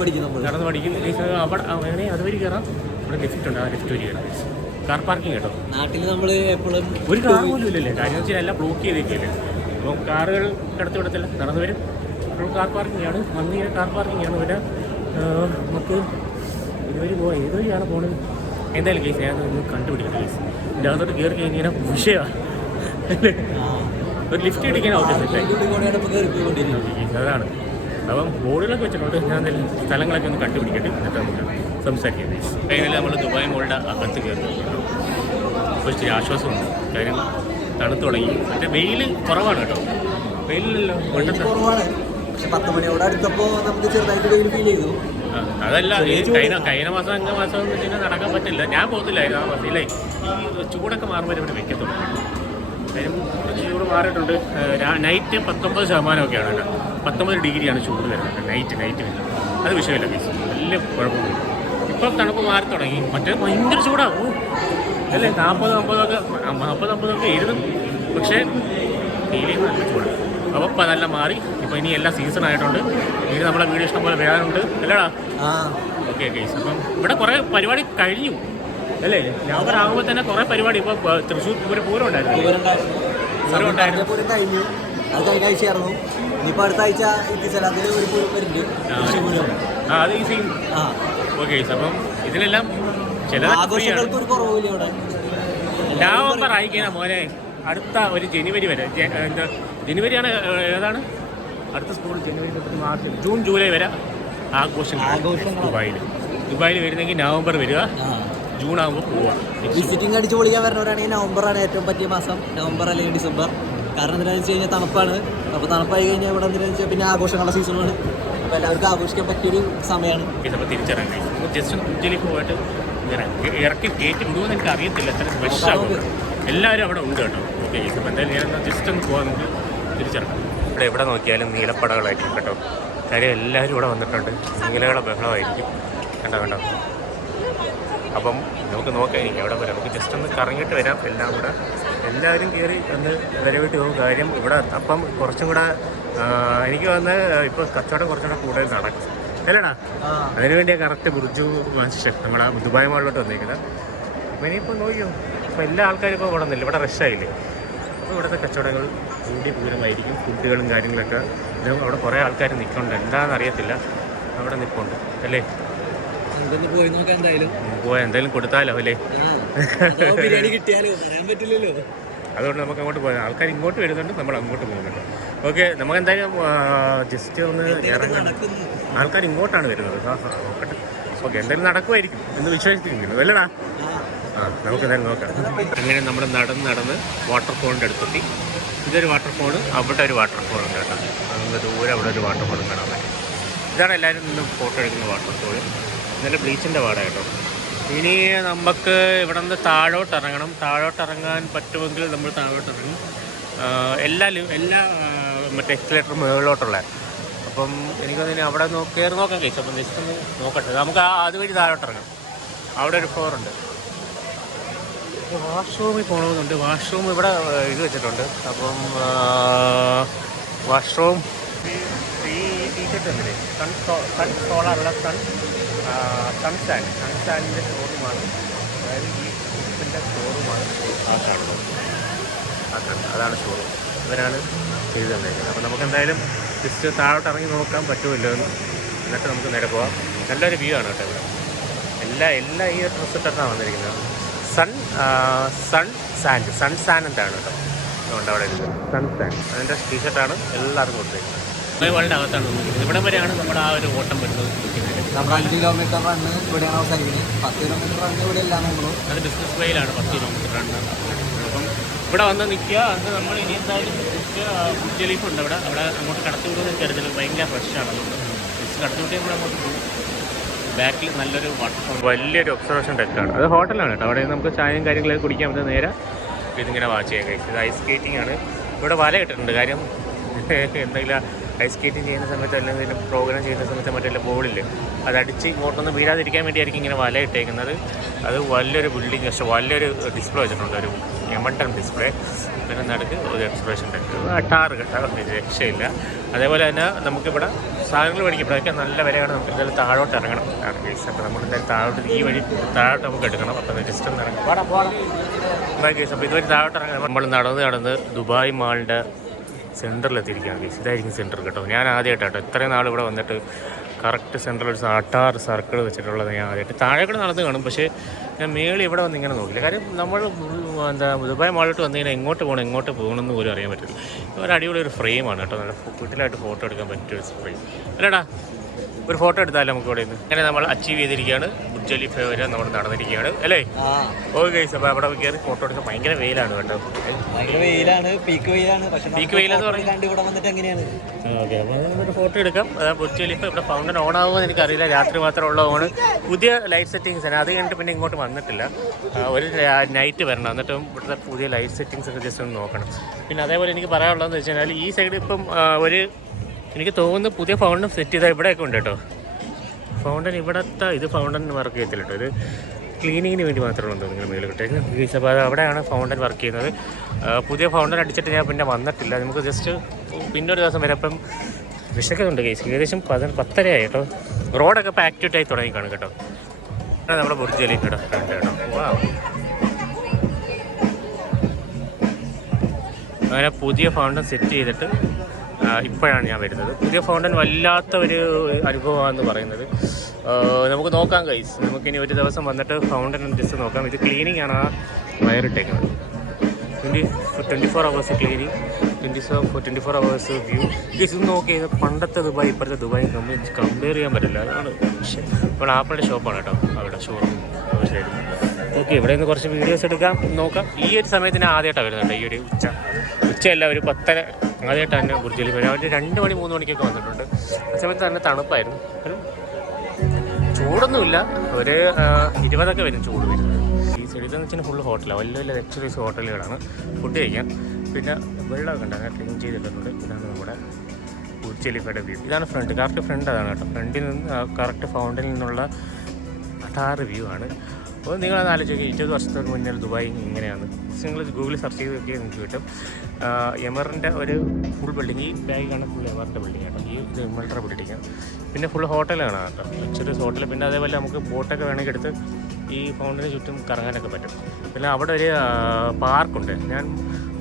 പഠിക്കും. അവിടെ അങ്ങനെ അതുവഴി കയറാം. ഇവിടെ ലിഫ്റ്റ് ഉണ്ട്, ആ ലിഫ്റ്റ് വഴി കയറാം. കാർ പാർക്കിംഗ് കേട്ടോ. നാട്ടിൽ നമ്മൾ എപ്പോഴും ഒരു കാർ പോലും ഇല്ലല്ലേ. കാര്യം വെച്ചാൽ എല്ലാം ബ്ലോക്ക് ചെയ്തേക്കില്ലേ. അപ്പം കാറുകൾ കിടത്തി വിടത്തില്ല, നടന്നു വരും. അപ്പോൾ കാർ പാർക്കിംഗ് ആണ്, വന്ന് കാർ പാർക്കിംഗ് ആണ്. പിന്നെ നമുക്ക് ഇതുവഴി പോകാം. ഏതുവഴിയാണ് പോകുന്നത് എന്തായാലും കേസ് ഞാൻ ഒന്ന് കണ്ടുപിടിക്കട്ടെ കേസ്. ഇതിൻ്റെ അകത്തോട്ട് കയറി കഴിഞ്ഞാൽ വിഷയമാണ്. ഒരു ലിഫ്റ്റ് അടിക്കാൻ അതാണ്. അപ്പം ബോർഡുകളൊക്കെ വെച്ചിട്ടുണ്ട്. ഞാൻ എന്തായാലും സ്ഥലങ്ങളൊക്കെ ഒന്ന് കണ്ടുപിടിക്കട്ടെ, എന്നിട്ട് നമുക്ക് സംസാരിക്കാം. കഴിഞ്ഞാൽ നമ്മൾ ദുബായ് മോളുടെ അകത്ത് കയറുന്നു. ഇപ്പോൾ ഇച്ചിരി ആശ്വാസമുണ്ട്. കാര്യം തണുത്ത് തുടങ്ങി. മറ്റേ വെയിൽ കുറവാണ് കേട്ടോ. വെയിലല്ലോ കുറവാണ്, പക്ഷെ 10 മണിയോട് അടുത്തപ്പോൾ നമുക്ക് ചെറുതായിട്ട് വെയിൽ ഫീൽ ചെയ്തു. അതല്ല, ഈ കഴിഞ്ഞ മാസം അങ്ങ് മാസം എന്ന് വെച്ചാൽ നടക്കാൻ പറ്റില്ല. ഞാൻ പോകത്തില്ലായിരുന്നു ആ മാസത്തിലേ. ഈ ചൂടൊക്കെ മാറുമ്പോൾ ഇവിടെ വെക്കത്തുള്ളൂ. കാര്യം കുറച്ച് ചൂട് മാറിയിട്ടുണ്ട്. നൈറ്റ് 19% കേട്ടോ. 19 ഡിഗ്രിയാണ് ചൂട് വരുന്നത് നൈറ്റ് വരുന്നത്. അത് വിഷയമില്ല കേസ്, വലിയ കുഴപ്പമൊന്നുമില്ല. ഇപ്പം തണുപ്പ് മാറി തുടങ്ങി. മറ്റേ ഭയങ്കര ചൂടാകും അല്ലേ, 40-50 ഇരുന്നു. പക്ഷേ ഡെയിലി നല്ല ചൂടാണ്. അപ്പോൾ ഇപ്പം അതെല്ലാം മാറി. ഇപ്പോൾ ഇനി എല്ലാ സീസൺ ആയിട്ടുണ്ട്. ഇനി നമ്മളെ വീഡിയോ ഇഷ്ടം പോലെ വരാനുണ്ട് അല്ലേടാ? Okay case. അപ്പം ഇവിടെ കുറേ പരിപാടി കഴിഞ്ഞു അല്ലേ? നവംബർ ആകുമ്പോൾ തന്നെ കുറേ പരിപാടി. ഇപ്പോൾ തൃശ്ശൂർ പൂരം ഉണ്ടായിരുന്നു. പൂരം കഴിഞ്ഞു, അത് കഴിഞ്ഞ ആഴ്ചയായിരുന്നു. ഇനിയിപ്പോൾ അടുത്ത ആഴ്ച ഇതിൽ ഒരു പൂരം വരുന്നുണ്ട്. അത് ഈ സെയിം. Okay case. അപ്പം ഇതിലെല്ലാം ചില ആഘോഷങ്ങൾക്ക് ഒരു കുറവില്ല ഇവിടെ. നവംബർ ആയിക്കഴിഞ്ഞാൽ മോനെ അടുത്ത ഒരു ജനുവരി വരെ, എന്താ ജനുവരിയാണ് ഏതാണ് അടുത്ത സ്കൂൾ? ജനുവരി തൊട്ട് മാർച്ച്, ജൂൺ ജൂലൈ വരെ ആഘോഷങ്ങൾ ദുബായിൽ വരുന്നെങ്കിൽ നവംബർ വരിക, ജൂൺ ആകുമ്പോൾ പോവുക. വിസിറ്റിംഗ് അടിച്ച് പൊളിക്കാൻ വരുന്നവരാണെങ്കിൽ നവംബറാണ് ഏറ്റവും പറ്റിയ മാസം. നവംബർ അല്ലെങ്കിൽ ഡിസംബർ. കാരണം എന്താണെന്ന് വെച്ച് കഴിഞ്ഞാൽ തണുപ്പാണ്. അപ്പോൾ തണുപ്പായി കഴിഞ്ഞാൽ ഇവിടെ എന്താണെന്ന് വെച്ചാൽ പിന്നെ ആഘോഷങ്ങളുടെ സീസണാണ്. അപ്പോൾ എല്ലാവർക്കും ആഘോഷിക്കാൻ പറ്റിയൊരു സമയമാണ്. അപ്പോൾ തിരിച്ചറിയാൻ ജസ്റ്റ് ഉജ്ജലി പോയിട്ട് ഇങ്ങനെ ഇറക്കി കയറ്റി വിടുമെന്ന് എനിക്ക് അറിയത്തില്ല. എത്ര ഫ്രഷാകും. എല്ലാവരും അവിടെ ഉണ്ട് കേട്ടോ. ഓക്കെ അപ്പോൾ എന്തായാലും ഞാൻ ജസ്റ്റ് ഒന്ന് പോകാൻ നമുക്ക് തിരിച്ചിറക്കാം. ഇവിടെ എവിടെ നോക്കിയാലും നീലപ്പടകളായിരിക്കും കേട്ടോ. കാര്യം എല്ലാവരും ഇവിടെ വന്നിട്ടുണ്ട്. നീലകളുടെ ബഹളമായിരിക്കും. കണ്ടോ. അപ്പം നമുക്ക് നോക്കാം ഇനി എവിടെ വരാം. നമുക്ക് ജസ്റ്റ് ഒന്ന് കറങ്ങിയിട്ട് വരാം. എല്ലാം കൂടെ എല്ലാവരും കയറി ഒന്ന് വരവിട്ട് പോകും. കാര്യം ഇവിടെ അപ്പം കുറച്ചും കൂടെ എനിക്ക് വന്ന് ഇപ്പോൾ കച്ചവടം കുറച്ചുകൂടെ കൂടുതൽ നടക്കും അല്ലേടാ? അതിനുവേണ്ടിയാണ് കറക്റ്റ് ബുർജു മസ്ജിദ് നമ്മുടെ ദുബായ് മാളിലോട്ട് വന്നിരിക്കുന്നത്. അപ്പോൾ ഇനിയിപ്പോൾ നോക്കിയോ, അപ്പോൾ എല്ലാ ആൾക്കാരും ഇപ്പോൾ ഇവിടെ നിന്നില്ല, ഇവിടെ റഷായില്ലേ. അപ്പോൾ ഇവിടുത്തെ കച്ചവടങ്ങൾ കൂടി പൂരമായിരിക്കും. ഫുഡുകളും കാര്യങ്ങളൊക്കെ അവിടെ കുറേ ആൾക്കാർ നിൽക്കുന്നുണ്ട്. എന്താണെന്ന് അറിയത്തില്ല, അവിടെ നിൽപ്പുണ്ട് അല്ലേ? പോയി നോക്കാം. എന്തായാലും കൊടുത്താലോ അല്ലേ? ബിരിയാണി കിട്ടിയാലോ പറയാൻ പറ്റില്ലല്ലോ. അതുകൊണ്ട് നമുക്ക് അങ്ങോട്ട് പോകാം. ആൾക്കാർ ഇങ്ങോട്ട് വരുന്നുണ്ട്, നമ്മൾ അങ്ങോട്ട് പോകുന്നുണ്ട്. ഓക്കെ, നമുക്ക് എന്തായാലും ജസ്റ്റ് ഒന്ന് ഇറങ്ങണം. ആൾക്കാർ ഇങ്ങോട്ടാണ് വരുന്നത്. നോക്കട്ടെ. ഓക്കെ, എന്തായാലും നടക്കുമായിരിക്കും എന്ന് വിശ്വസിച്ചിരിക്കുന്നു അല്ലേടാ? നമുക്ക് എന്തായാലും നോക്കാം. അങ്ങനെ നമ്മൾ നടന്ന് വാട്ടർഫോളിൻ്റെ അടുത്തെത്തി. ഇതൊരു വാട്ടർഫോൾ, അവിടെ ഒരു വാട്ടർഫോൾ ഉണ്ട് കേട്ടോ. അങ്ങ് ദൂരെ അവിടെ ഒരു വാട്ടർഫോൾ കാണാൻ പറ്റും. ഇതാണ് എല്ലാവരും നിന്ന് ഫോട്ടോ എടുക്കുന്ന വാട്ടർഫോൾ. ഇന്നലെ ബ്ലീച്ചിൻ്റെ പാടാണ് കേട്ടോ. ഇനി നമുക്ക് ഇവിടെ നിന്ന് താഴോട്ടിറങ്ങാൻ പറ്റുമെങ്കിൽ നമ്മൾ താഴോട്ടിറങ്ങും. എല്ലാ മറ്റേ എക്സിലേറ്റർ മുകളിലോട്ടുള്ള. അപ്പം എനിക്കൊന്നിനി അവിടെ കയറി നോക്കാൻ കഴിച്ചു. അപ്പം ജസ്റ്റ് ഒന്ന് നോക്കട്ടെ. നമുക്ക് അതുവഴി താഴോട്ടിറങ്ങാം. അവിടെ ഒരു ഫ്ലോറുണ്ട്. വാഷ്റൂമിൽ പോകണമെന്നുണ്ട്. വാഷ്റൂം ഇവിടെ ഇത് വെച്ചിട്ടുണ്ട്. അപ്പം വാഷ്റൂം ഈ ടീഷർട്ട് തന്നില്ലേ, സൺ സോളാറുള്ള സൺസാനിൻ്റെ ഷോറൂമാണ്. അതായത് ഈ ഷിപ്പിൻ്റെ ഷോറൂമാണ് ആ കാണുന്നത്. അതാണ് ഷോറൂം. ഇവരാണ് ചെയ്തു തന്നിരിക്കുന്നത്. അപ്പോൾ നമുക്ക് എന്തായാലും ജസ്റ്റ് താഴോട്ട് ഇറങ്ങി നോക്കാൻ പറ്റുമല്ലോ എന്ന്. എന്നിട്ട് നമുക്ക് നേരെ പോകാം. നല്ലൊരു വ്യൂ ആണ് കേട്ടോ ഇവിടെ. എല്ലാ ഈ ഡ്രസ്സ് ഇട്ടാണ് വന്നിരിക്കുന്നത്. സൺ സാൻഡ് എന്താണ് കേട്ടോ. അതുകൊണ്ട് അവിടെ സൺ സാൻഡ് അതിൻ്റെ ടീഷർട്ടാണ് എല്ലാവർക്കും കൊടുത്തിരിക്കുന്നത്. വളരെ അകത്താണ് വന്നിരിക്കുന്നത്. ഇവിടെ വരെയാണ് നമ്മുടെ ആ ഒരു ഓട്ടം വരുന്നത്. നമ്മൾ 5 കിലോമീറ്റർ റണ്ണ് ഇവിടെയാണ് അവസാനിക്കുന്നത്. 10 കിലോമീറ്റർ റണ്ണ് ഇവിടെ എല്ലാം നമ്മൾ അത് ബിസിനസ് വൈയിലാണ് 10 കിലോമീറ്റർ റണ്ണ്. അപ്പം ഇവിടെ വന്ന് നിൽക്കുക. അത് നമ്മൾ ഇനി എന്തായാലും ബുർജ് ഖലീഫ ഉണ്ട് അവിടെ അങ്ങോട്ട് കടത്തി വിടുമെന്ന് എനിക്കറിയത്തില്ല. ഭയങ്കര ഫ്രഷാണ്. ജസ്റ്റ് കടത്തി വിട്ട് നമ്മൾ അങ്ങോട്ട് പോകും. ബാക്കിൽ നല്ലൊരു വാട്ടർഫോൾ, വലിയൊരു ഒബ്സർവേഷൻ ഡെക്കാണ്. അത് ഹോട്ടലാണ് കേട്ടോ. അവിടെ നമുക്ക് ചായയും കാര്യങ്ങളൊക്കെ കുടിക്കാൻ പറ്റുന്ന നേരെ ഇതിങ്ങനെ വാച്ച് ചെയ്യാൻ കഴിയും. ഇത് ഐസ് സ്കേറ്റിംഗ് ആണ്. ഇവിടെ വല ഇട്ടിട്ടുണ്ട്. കാര്യം എന്തെങ്കിലും ഐസ് സ്കേറ്റിംഗ് ചെയ്യുന്ന സമയത്ത് അല്ലെങ്കിൽ പ്രോഗ്രാം ചെയ്യുന്ന സമയത്ത് മറ്റേ ബോളിൽ അതടിച്ച് ഇങ്ങോട്ടൊന്നും വീഴാതിരിക്കാൻ വേണ്ടിയായിരിക്കും ഇങ്ങനെ വല ഇട്ടേക്കുന്നത്. അത് വലിയൊരു ബിൽഡിംഗ്, വലിയൊരു ഡിസ്പ്ലേ വെച്ചിട്ടുണ്ട്. ഒരു എമണ്ടൻ ഡിസ്പ്ലേ. പിന്നെ നടുക്ക് ഒരു എക്സ്പ്രഷൻ ടെക്ക് ടാറ് കേട്ടോ, രക്ഷയില്ല. അതേപോലെ തന്നെ നമുക്കിവിടെ സാധനങ്ങൾ മേടിക്കും. ഇവിടെയൊക്കെ നല്ല വിലയാണ്. നമുക്ക് എന്തായാലും താഴോട്ട് ഇറങ്ങണം ആണ് കേസ്. അപ്പോൾ നമ്മൾ എന്തായാലും താഴോട്ട് ഈ വഴി താഴോട്ട് നമുക്ക് എടുക്കണം. അപ്പോൾ ജസ്റ്റ് ഒന്ന് ഇറങ്ങണം. ബൈ കേസ്. അപ്പോൾ ഇതുവരെ താഴോട്ട് ഇറങ്ങണം. നമ്മൾ നടന്ന് ദുബായ് മാളിൻ്റെ സെൻറ്ററിലെത്തിയിരിക്കുകയാണ് കേസ്. ഇതായിരിക്കും സെൻറ്റർ കേട്ടോ. ഞാൻ ആദ്യമായിട്ടോ ഇത്രയും നാൾ ഇവിടെ വന്നിട്ട് കറക്റ്റ് സെൻറ്ററിൽ ഒരു 6 സർക്കിൾ വെച്ചിട്ടുള്ളത് ഞാൻ ആദ്യമായിട്ട്. താഴെ കൂടെ നടന്ന് കാണും. പക്ഷേ ഞാൻ മേളിൽ ഇവിടെ വന്ന് ഇങ്ങനെ നോക്കില്ല. കാര്യം നമ്മൾ ദുബായ് മാളിലോട്ട് വന്നു കഴിഞ്ഞാൽ എങ്ങോട്ട് പോകണമെന്ന് പോലും അറിയാൻ പറ്റില്ല. ഒരു അടിപൊളി ഒരു ഫ്രെയിമാണ് കേട്ടോ. നല്ല വീട്ടിലായിട്ട് ഫോട്ടോ എടുക്കാൻ പറ്റിയ ഒരു ഫ്രെയിം അല്ലേടാ. ഒരു ഫോട്ടോ എടുത്താലും നമുക്ക് ഇവിടെ നിന്ന് അങ്ങനെ നമ്മൾ അച്ചീവ് ചെയ്തിരിക്കുകയാണ്. ബുർജ് ഖലീഫ വരെ നമ്മൾ നടന്നിരിക്കുകയാണ് അല്ലേ? ഓക്കെ ഗൈസ്, അപ്പോൾ അവിടെ കയറി ഫോട്ടോ എടുക്കാൻ ഭയങ്കര വെയിലാണ് കേട്ടോ. ഭയങ്കര വെയിലാണ്, പീക്ക് വെയിലാണ്. പക്ഷേ പീക്ക് വെയിലെന്ന് പറഞ്ഞാൽ കണ്ട് ഇവിടെ വന്നിട്ട് എങ്ങനെയാണ്? ഓക്കെ, അപ്പോൾ നമുക്കൊരു ഫോട്ടോ എടുക്കാം. ബുർജ് ഖലീഫ ഇവിടെ ഫൗണ്ടൻ ഓൺ ആകുമെന്ന് എനിക്കറിയില്ല, രാത്രി മാത്രമുള്ള ഓണ്. പുതിയ ലൈറ്റ് സെറ്റിങ്സ് ആണ്, അത് കഴിഞ്ഞിട്ട് പിന്നെ ഇങ്ങോട്ട് വന്നിട്ടില്ല. ഒരു നൈറ്റ് വരണം, എന്നിട്ടും ഇവിടുത്തെ പുതിയ ലൈറ്റ് സെറ്റിങ്സ് ഒക്കെ ജസ്റ്റ് ഒന്ന് നോക്കണം. പിന്നെ അതേപോലെ എനിക്ക് പറയാനുള്ളതെന്ന് വെച്ച് കഴിഞ്ഞാൽ ഈ സൈഡ് ഇപ്പം എനിക്ക് തോന്നുന്നു പുതിയ ഫൗണ്ടൻ സെറ്റ് ചെയ്താൽ ഇവിടെയൊക്കെ ഉണ്ട് കേട്ടോ. ഫൗണ്ടൻ ഇവിടുത്തെ ഇത് ഫൗണ്ടൻ വർക്ക് ചെയ്യത്തില്ല കേട്ടോ, ഇത് ക്ലീനിങ്ങിന് വേണ്ടി മാത്രമുള്ളൂ നിങ്ങൾ മേളിൽ കിട്ടുന്നത്. അപ്പോൾ അത് അവിടെയാണ് ഫൗണ്ടൻ വർക്ക് ചെയ്യുന്നത്. പുതിയ ഫൗണ്ടൻ അടിച്ചിട്ട് ഞാൻ പിന്നെ വന്നിട്ടില്ല. നമുക്ക് ജസ്റ്റ് പിന്നെ ഒരു ദിവസം വരെ അപ്പം വിശക്കുന്നുണ്ട് കേസ്. ഏകദേശം 10:30 ആയി കേട്ടോ. റോഡൊക്കെ ഇപ്പോൾ ആക്ടിവേറ്റ് ആയി തുടങ്ങി കാണും കേട്ടോ. നമ്മുടെ ബുർജ് ഖലീഫയുടെ ഫ്രണ്ട് കേട്ടോ. അങ്ങനെ പുതിയ ഫൗണ്ടൻ സെറ്റ് ചെയ്തിട്ട് ഇപ്പോഴാണ് ഞാൻ വരുന്നത്. പുതിയ ഫൗണ്ടൻ വല്ലാത്ത ഒരു അനുഭവമാണെന്ന് പറയുന്നത്. നമുക്ക് നോക്കാം ഗൈസ്, നമുക്കിനി ഒരു ദിവസം വന്നിട്ട് ഫൗണ്ടൻ ജസ്റ്റ് നോക്കാം. ഇത് ക്ലീനിങ് ആണ്, ആ വയറിട്ടേക്കുന്നത്. 24 hours ക്ലീനിങ്, 24 hours വ്യൂ. ഇത് നോക്കിയത് പണ്ടത്തെ ദുബായ് ഇപ്പോഴത്തെ ദുബായ് കമ്പയർ ചെയ്യാൻ പറ്റില്ല. അതാണ് പക്ഷേ ഇപ്പോൾ ആപ്പിളിൻ്റെ ഷോപ്പാണ് കേട്ടോ അവിടെ ഷോറൂം. ശരി, ഓക്കെ, ഇവിടെ നിന്ന് കുറച്ച് വീഡിയോസ് എടുക്കാം, നോക്കാം. ഈ ഒരു സമയത്തിന് ആദ്യമായിട്ടാണ് വരുന്നുണ്ട്, ഈ ഒരു ഉച്ചയല്ല, ഒരു 10:30 ആദ്യമായിട്ട് തന്നെ ബുർജ് ഖലീഫ. അവർ 2 മണി 3 മണിക്കൊക്കെ വന്നിട്ടുണ്ട്. ആ സമയത്ത് തന്നെ തണുപ്പായിരുന്നു, ഒരു ചൂടൊന്നുമില്ല, ഒരു 20 വരും ചൂട് വരുന്നത്. ഈ സൈഡിൽ വെച്ചാൽ ഫുള്ള് ഹോട്ടലാണ്, വലിയ വലിയ ലക്ഷറീസ് ഹോട്ടലുകളാണ് ഫുഡ് കഴിക്കാൻ. പിന്നെ വെള്ളമൊക്കെ ഉണ്ട്, അങ്ങനെ ക്ലീൻ ചെയ്തിട്ടുണ്ട്. ഇതാണ് നമ്മുടെ ബുർജ് ഖലീഫയുടെ വ്യൂ. ഇതാണ് ഫ്രണ്ട്, കറക്റ്റ് ഫ്രണ്ട് അതാണ് കേട്ടോ. ഫ്രണ്ടിൽ നിന്ന് കറക്റ്റ് ഫൗണ്ടനിൽ നിന്നുള്ള അടാറ് വ്യൂ ആണ്. അപ്പോൾ നിങ്ങളത് ആലോചിക്കുക, 20 വർഷത്തിന് മുന്നേ ദുബായ് ഇങ്ങനെയാണ്. നിങ്ങൾ ഗൂഗിളിൽ സെർച്ച് ചെയ്ത് നോക്കിയാൽ നിങ്ങൾക്ക് കിട്ടും. എമറിൻ്റെ ഒരു ഫുൾ ബിൽഡിങ്, ഈ ബാഗ് കാണാൻ ഫുൾ എമറിൻ്റെ ബിൽഡിംഗ് കേട്ടോ. ഈ ഇത് എമറിൻ്റെ ബിൽഡിംഗ്, പിന്നെ ഫുൾ ഹോട്ടലാണ് കേട്ടോ, ലക്ഷറീസ് ഹോട്ടൽ. പിന്നെ അതേപോലെ നമുക്ക് ബോട്ടൊക്കെ വേണമെങ്കിൽ എടുത്ത് ഈ ഫൗണ്ടന് ചുറ്റും കറങ്ങാനൊക്കെ പറ്റും. പിന്നെ അവിടെ ഒരു പാർക്കുണ്ട്, ഞാൻ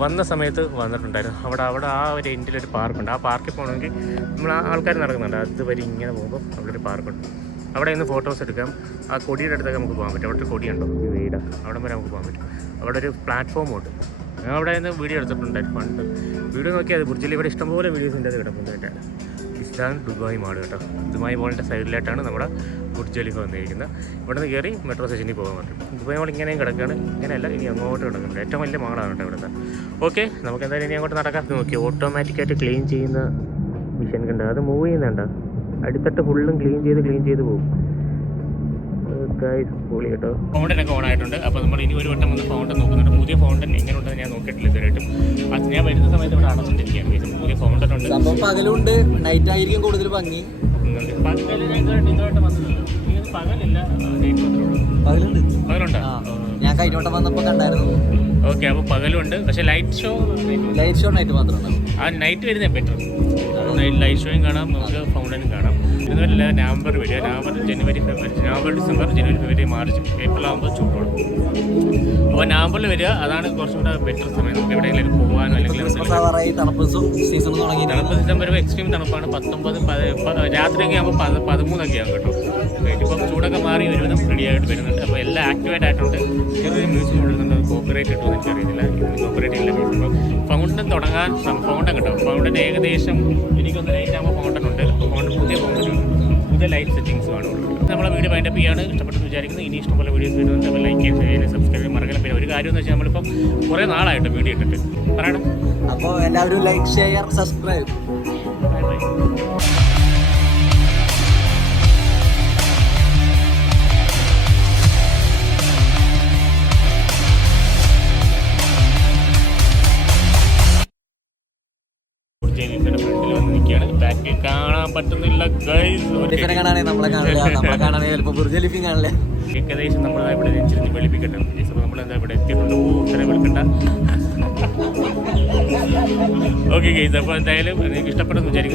വന്ന സമയത്ത് വന്നിട്ടുണ്ടായിരുന്നു. അവിടെ ആ ഒരു എൻഡിലൊരു പാർക്കുണ്ട്. ആ പാർക്കിൽ പോകണമെങ്കിൽ നമ്മൾ ആൾക്കാർ നടക്കുന്നുണ്ട്, അതുവരെ ഇങ്ങനെ പോകുമ്പോൾ അവിടെ ഒരു പാർക്കുണ്ട്. അവിടെ നിന്ന് ഫോട്ടോസ് എടുക്കാം. ആ കൊടിയുടെ അടുത്തൊക്കെ നമുക്ക് പോകാൻ പറ്റും. അവിടെ ഒരു കൊടിയുണ്ടോ ഈ വീട്, അവിടെ വരെ നമുക്ക് പോകാൻ പറ്റും. അവിടെ ഒരു പ്ലാറ്റ്ഫോമുണ്ട്, ഞാൻ അവിടെ നിന്ന് വീഡിയോ എടുത്തിട്ടുണ്ടായിരുന്നു പണ്ട്. വീഡിയോ നോക്കിയാൽ അത് ബുർജ് ഖലീഫയുടെ ഇഷ്ടംപോലെ വീഡിയോസിൻ്റെ അത് കിടക്കുന്നതായിട്ടാണ്. ഇതാണ് ദുബായ് മാൾ കേട്ടോ. ദുബായ് മാളിൻ്റെ സൈഡിലായിട്ടാണ് നമ്മുടെ ബുർജ് ഖലീഫ വന്നിരിക്കുന്നത്. ഇവിടെ നിന്ന് കയറി മെട്രോ സ്റ്റേഷനിൽ പോകാൻ പറ്റും. ദുബായ് മാൾ ഇങ്ങനെയും കിടക്കുകയാണ്, ഇങ്ങനെയല്ല ഇനി അങ്ങോട്ട് കിടക്കുന്നുണ്ട്. ഏറ്റവും വലിയ മാളാണ് കേട്ടോ ഇവിടുത്തെ. ഓക്കെ, നമുക്ക് എന്തായാലും ഇനി അങ്ങോട്ട് നടക്കാം. നോക്കി ഓട്ടോമാറ്റിക്കായിട്ട് ക്ലീൻ ചെയ്യുന്ന മിഷൻ കണ്ട, അത് മൂവ് ചെയ്യുന്നുണ്ടോ, അടിത്തട്ട് ഫുള്ളും ക്ലീൻ ചെയ്ത് പോകും. പൊളി കേട്ടോ. ഫൗണ്ടനൊക്കെ ഓൺ ആയിട്ടുണ്ട്. അപ്പോൾ നമ്മൾ ഇനി ഒരു വട്ടം വന്ന് ഫൗണ്ടൻ നോക്കുന്നുണ്ട്. പുതിയ ഫൗണ്ടൻ എങ്ങനെ ഉണ്ടെന്ന് ഞാൻ നോക്കിയിട്ടില്ല ഇതുവരെയായിട്ടും. അത് ഞാൻ വരുന്ന സമയത്ത് ഇവിടെ അടച്ചിട്ടിരിക്കുകയാണ്. പുതിയ ഫൗണ്ടൻ ഉണ്ട്. സംഭവം പകലുണ്ട്, നൈറ്റ് ആയിരിക്കും കൂടുതൽ ഭംഗി. ഇതുമായിട്ട് വന്നിട്ടില്ല, പകലില്ല, പകലുണ്ടോ? ഞാൻ കഴിഞ്ഞ വട്ടം വന്നപ്പോൾ കണ്ടായിരുന്നു. ഓക്കെ, അപ്പോൾ പകലുണ്ട്, പക്ഷേ ലൈറ്റ് ഷോ നൈറ്റ് മാത്രമാണ്. ആ നൈറ്റ് വരുന്നത് ബെറ്റർ. ലൈറ്റ് ഷോയും കാണാം, നമുക്ക് ഫൗണ്ടനും കാണാം. ഇതുവരെയല്ല നവംബർ വരിക, നവംബർ ഡിസംബർ ജനുവരി ഫെബ്രുവരി മാർച്ച് ഏപ്രിൽ ആകുമ്പോൾ ചൂടോടും. അപ്പോൾ നവംബറിൽ വരിക, അതാണ് കുറച്ചും കൂടെ ബെറ്റർ സമയം. നമുക്ക് എവിടെയെങ്കിലും പോകാനോ അല്ലെങ്കിൽ തണുപ്പ് സീസൺ വരുമ്പോൾ എക്സ്ട്രീം തണുപ്പാണ്. 19 രാത്രിയൊക്കെ ആകുമ്പോൾ 13 ആകും കേട്ടോ. ഇപ്പം ചൂടൊക്കെ മാറി ഒരുവിധം റെഡിയായിട്ട് വരുന്നുണ്ട്. അപ്പോൾ എല്ലാം ആക്ടിവേറ്റ് ആയിട്ടുണ്ട്. ചെറിയ മ്യൂസിക് കൊടുക്കുന്നുണ്ട്, കോപ്പറേറ്റ് കിട്ടുമോ എന്ന് എനിക്കറിയില്ല. കോപ്പറേറ്റ് ഇല്ല. ഫൗണ്ടൻ തുടങ്ങാൻ ഫൗണ്ടൻ കേട്ടോ. ഫൗണ്ടൻ ഏകദേശം എനിക്കൊന്ന് ലൈറ്റ് ആകുമ്പോൾ ഫൗണ്ടൻ ഉണ്ട്. പുതിയ ഫൗണ്ടനാണ്, പുതിയ ലൈറ്റ് സെറ്റിങ്സുമാണ് ഉള്ളത്. നമ്മളെ വീഡിയോ വൈൻഡപ്പ് ചെയ്യാണ്. ഇഷ്ടപ്പെട്ടെന്ന് വിചാരിക്കുന്നു. ഇനി ഇഷ്ടംപോലെ വീഡിയോസ് വരുന്നുണ്ട്. അപ്പോൾ ലൈക്ക് ചെയ്യുക, സബ്സ്ക്രൈബ് ചെയ്യാൻ മറക്കില്ല. പിന്നെ ഒരു കാര്യം എന്ന് വെച്ചാൽ നമ്മളിപ്പം കുറേ നാളായിട്ട് വീഡിയോ ഇട്ടിട്ട് പറയണം. അപ്പോൾ എല്ലാവരും like, share, subscribe. Bye bye. ബാക്കിൽ കാണാൻ പറ്റുന്നില്ല കാണാനേ നമ്മളെ കാണാനേ ചിലപ്പോൾ ബുർജ് ഖലീഫ കാണില്ല. ഏകദേശം നമ്മൾ ഇവിടെ ജനിച്ചിരുന്ന് വെളുപ്പിക്കട്ടെ. അപ്പോൾ നമ്മളെന്താ ഇവിടെ എത്തിയിട്ടുണ്ട്. ഉത്തരം വെളുക്കണ്ട. ഓക്കെ ഗൈസ്, അപ്പോൾ എന്തായാലും നിങ്ങൾക്ക് ഇഷ്ടപ്പെട്ടെന്ന് വിചാരിക്കുന്നു.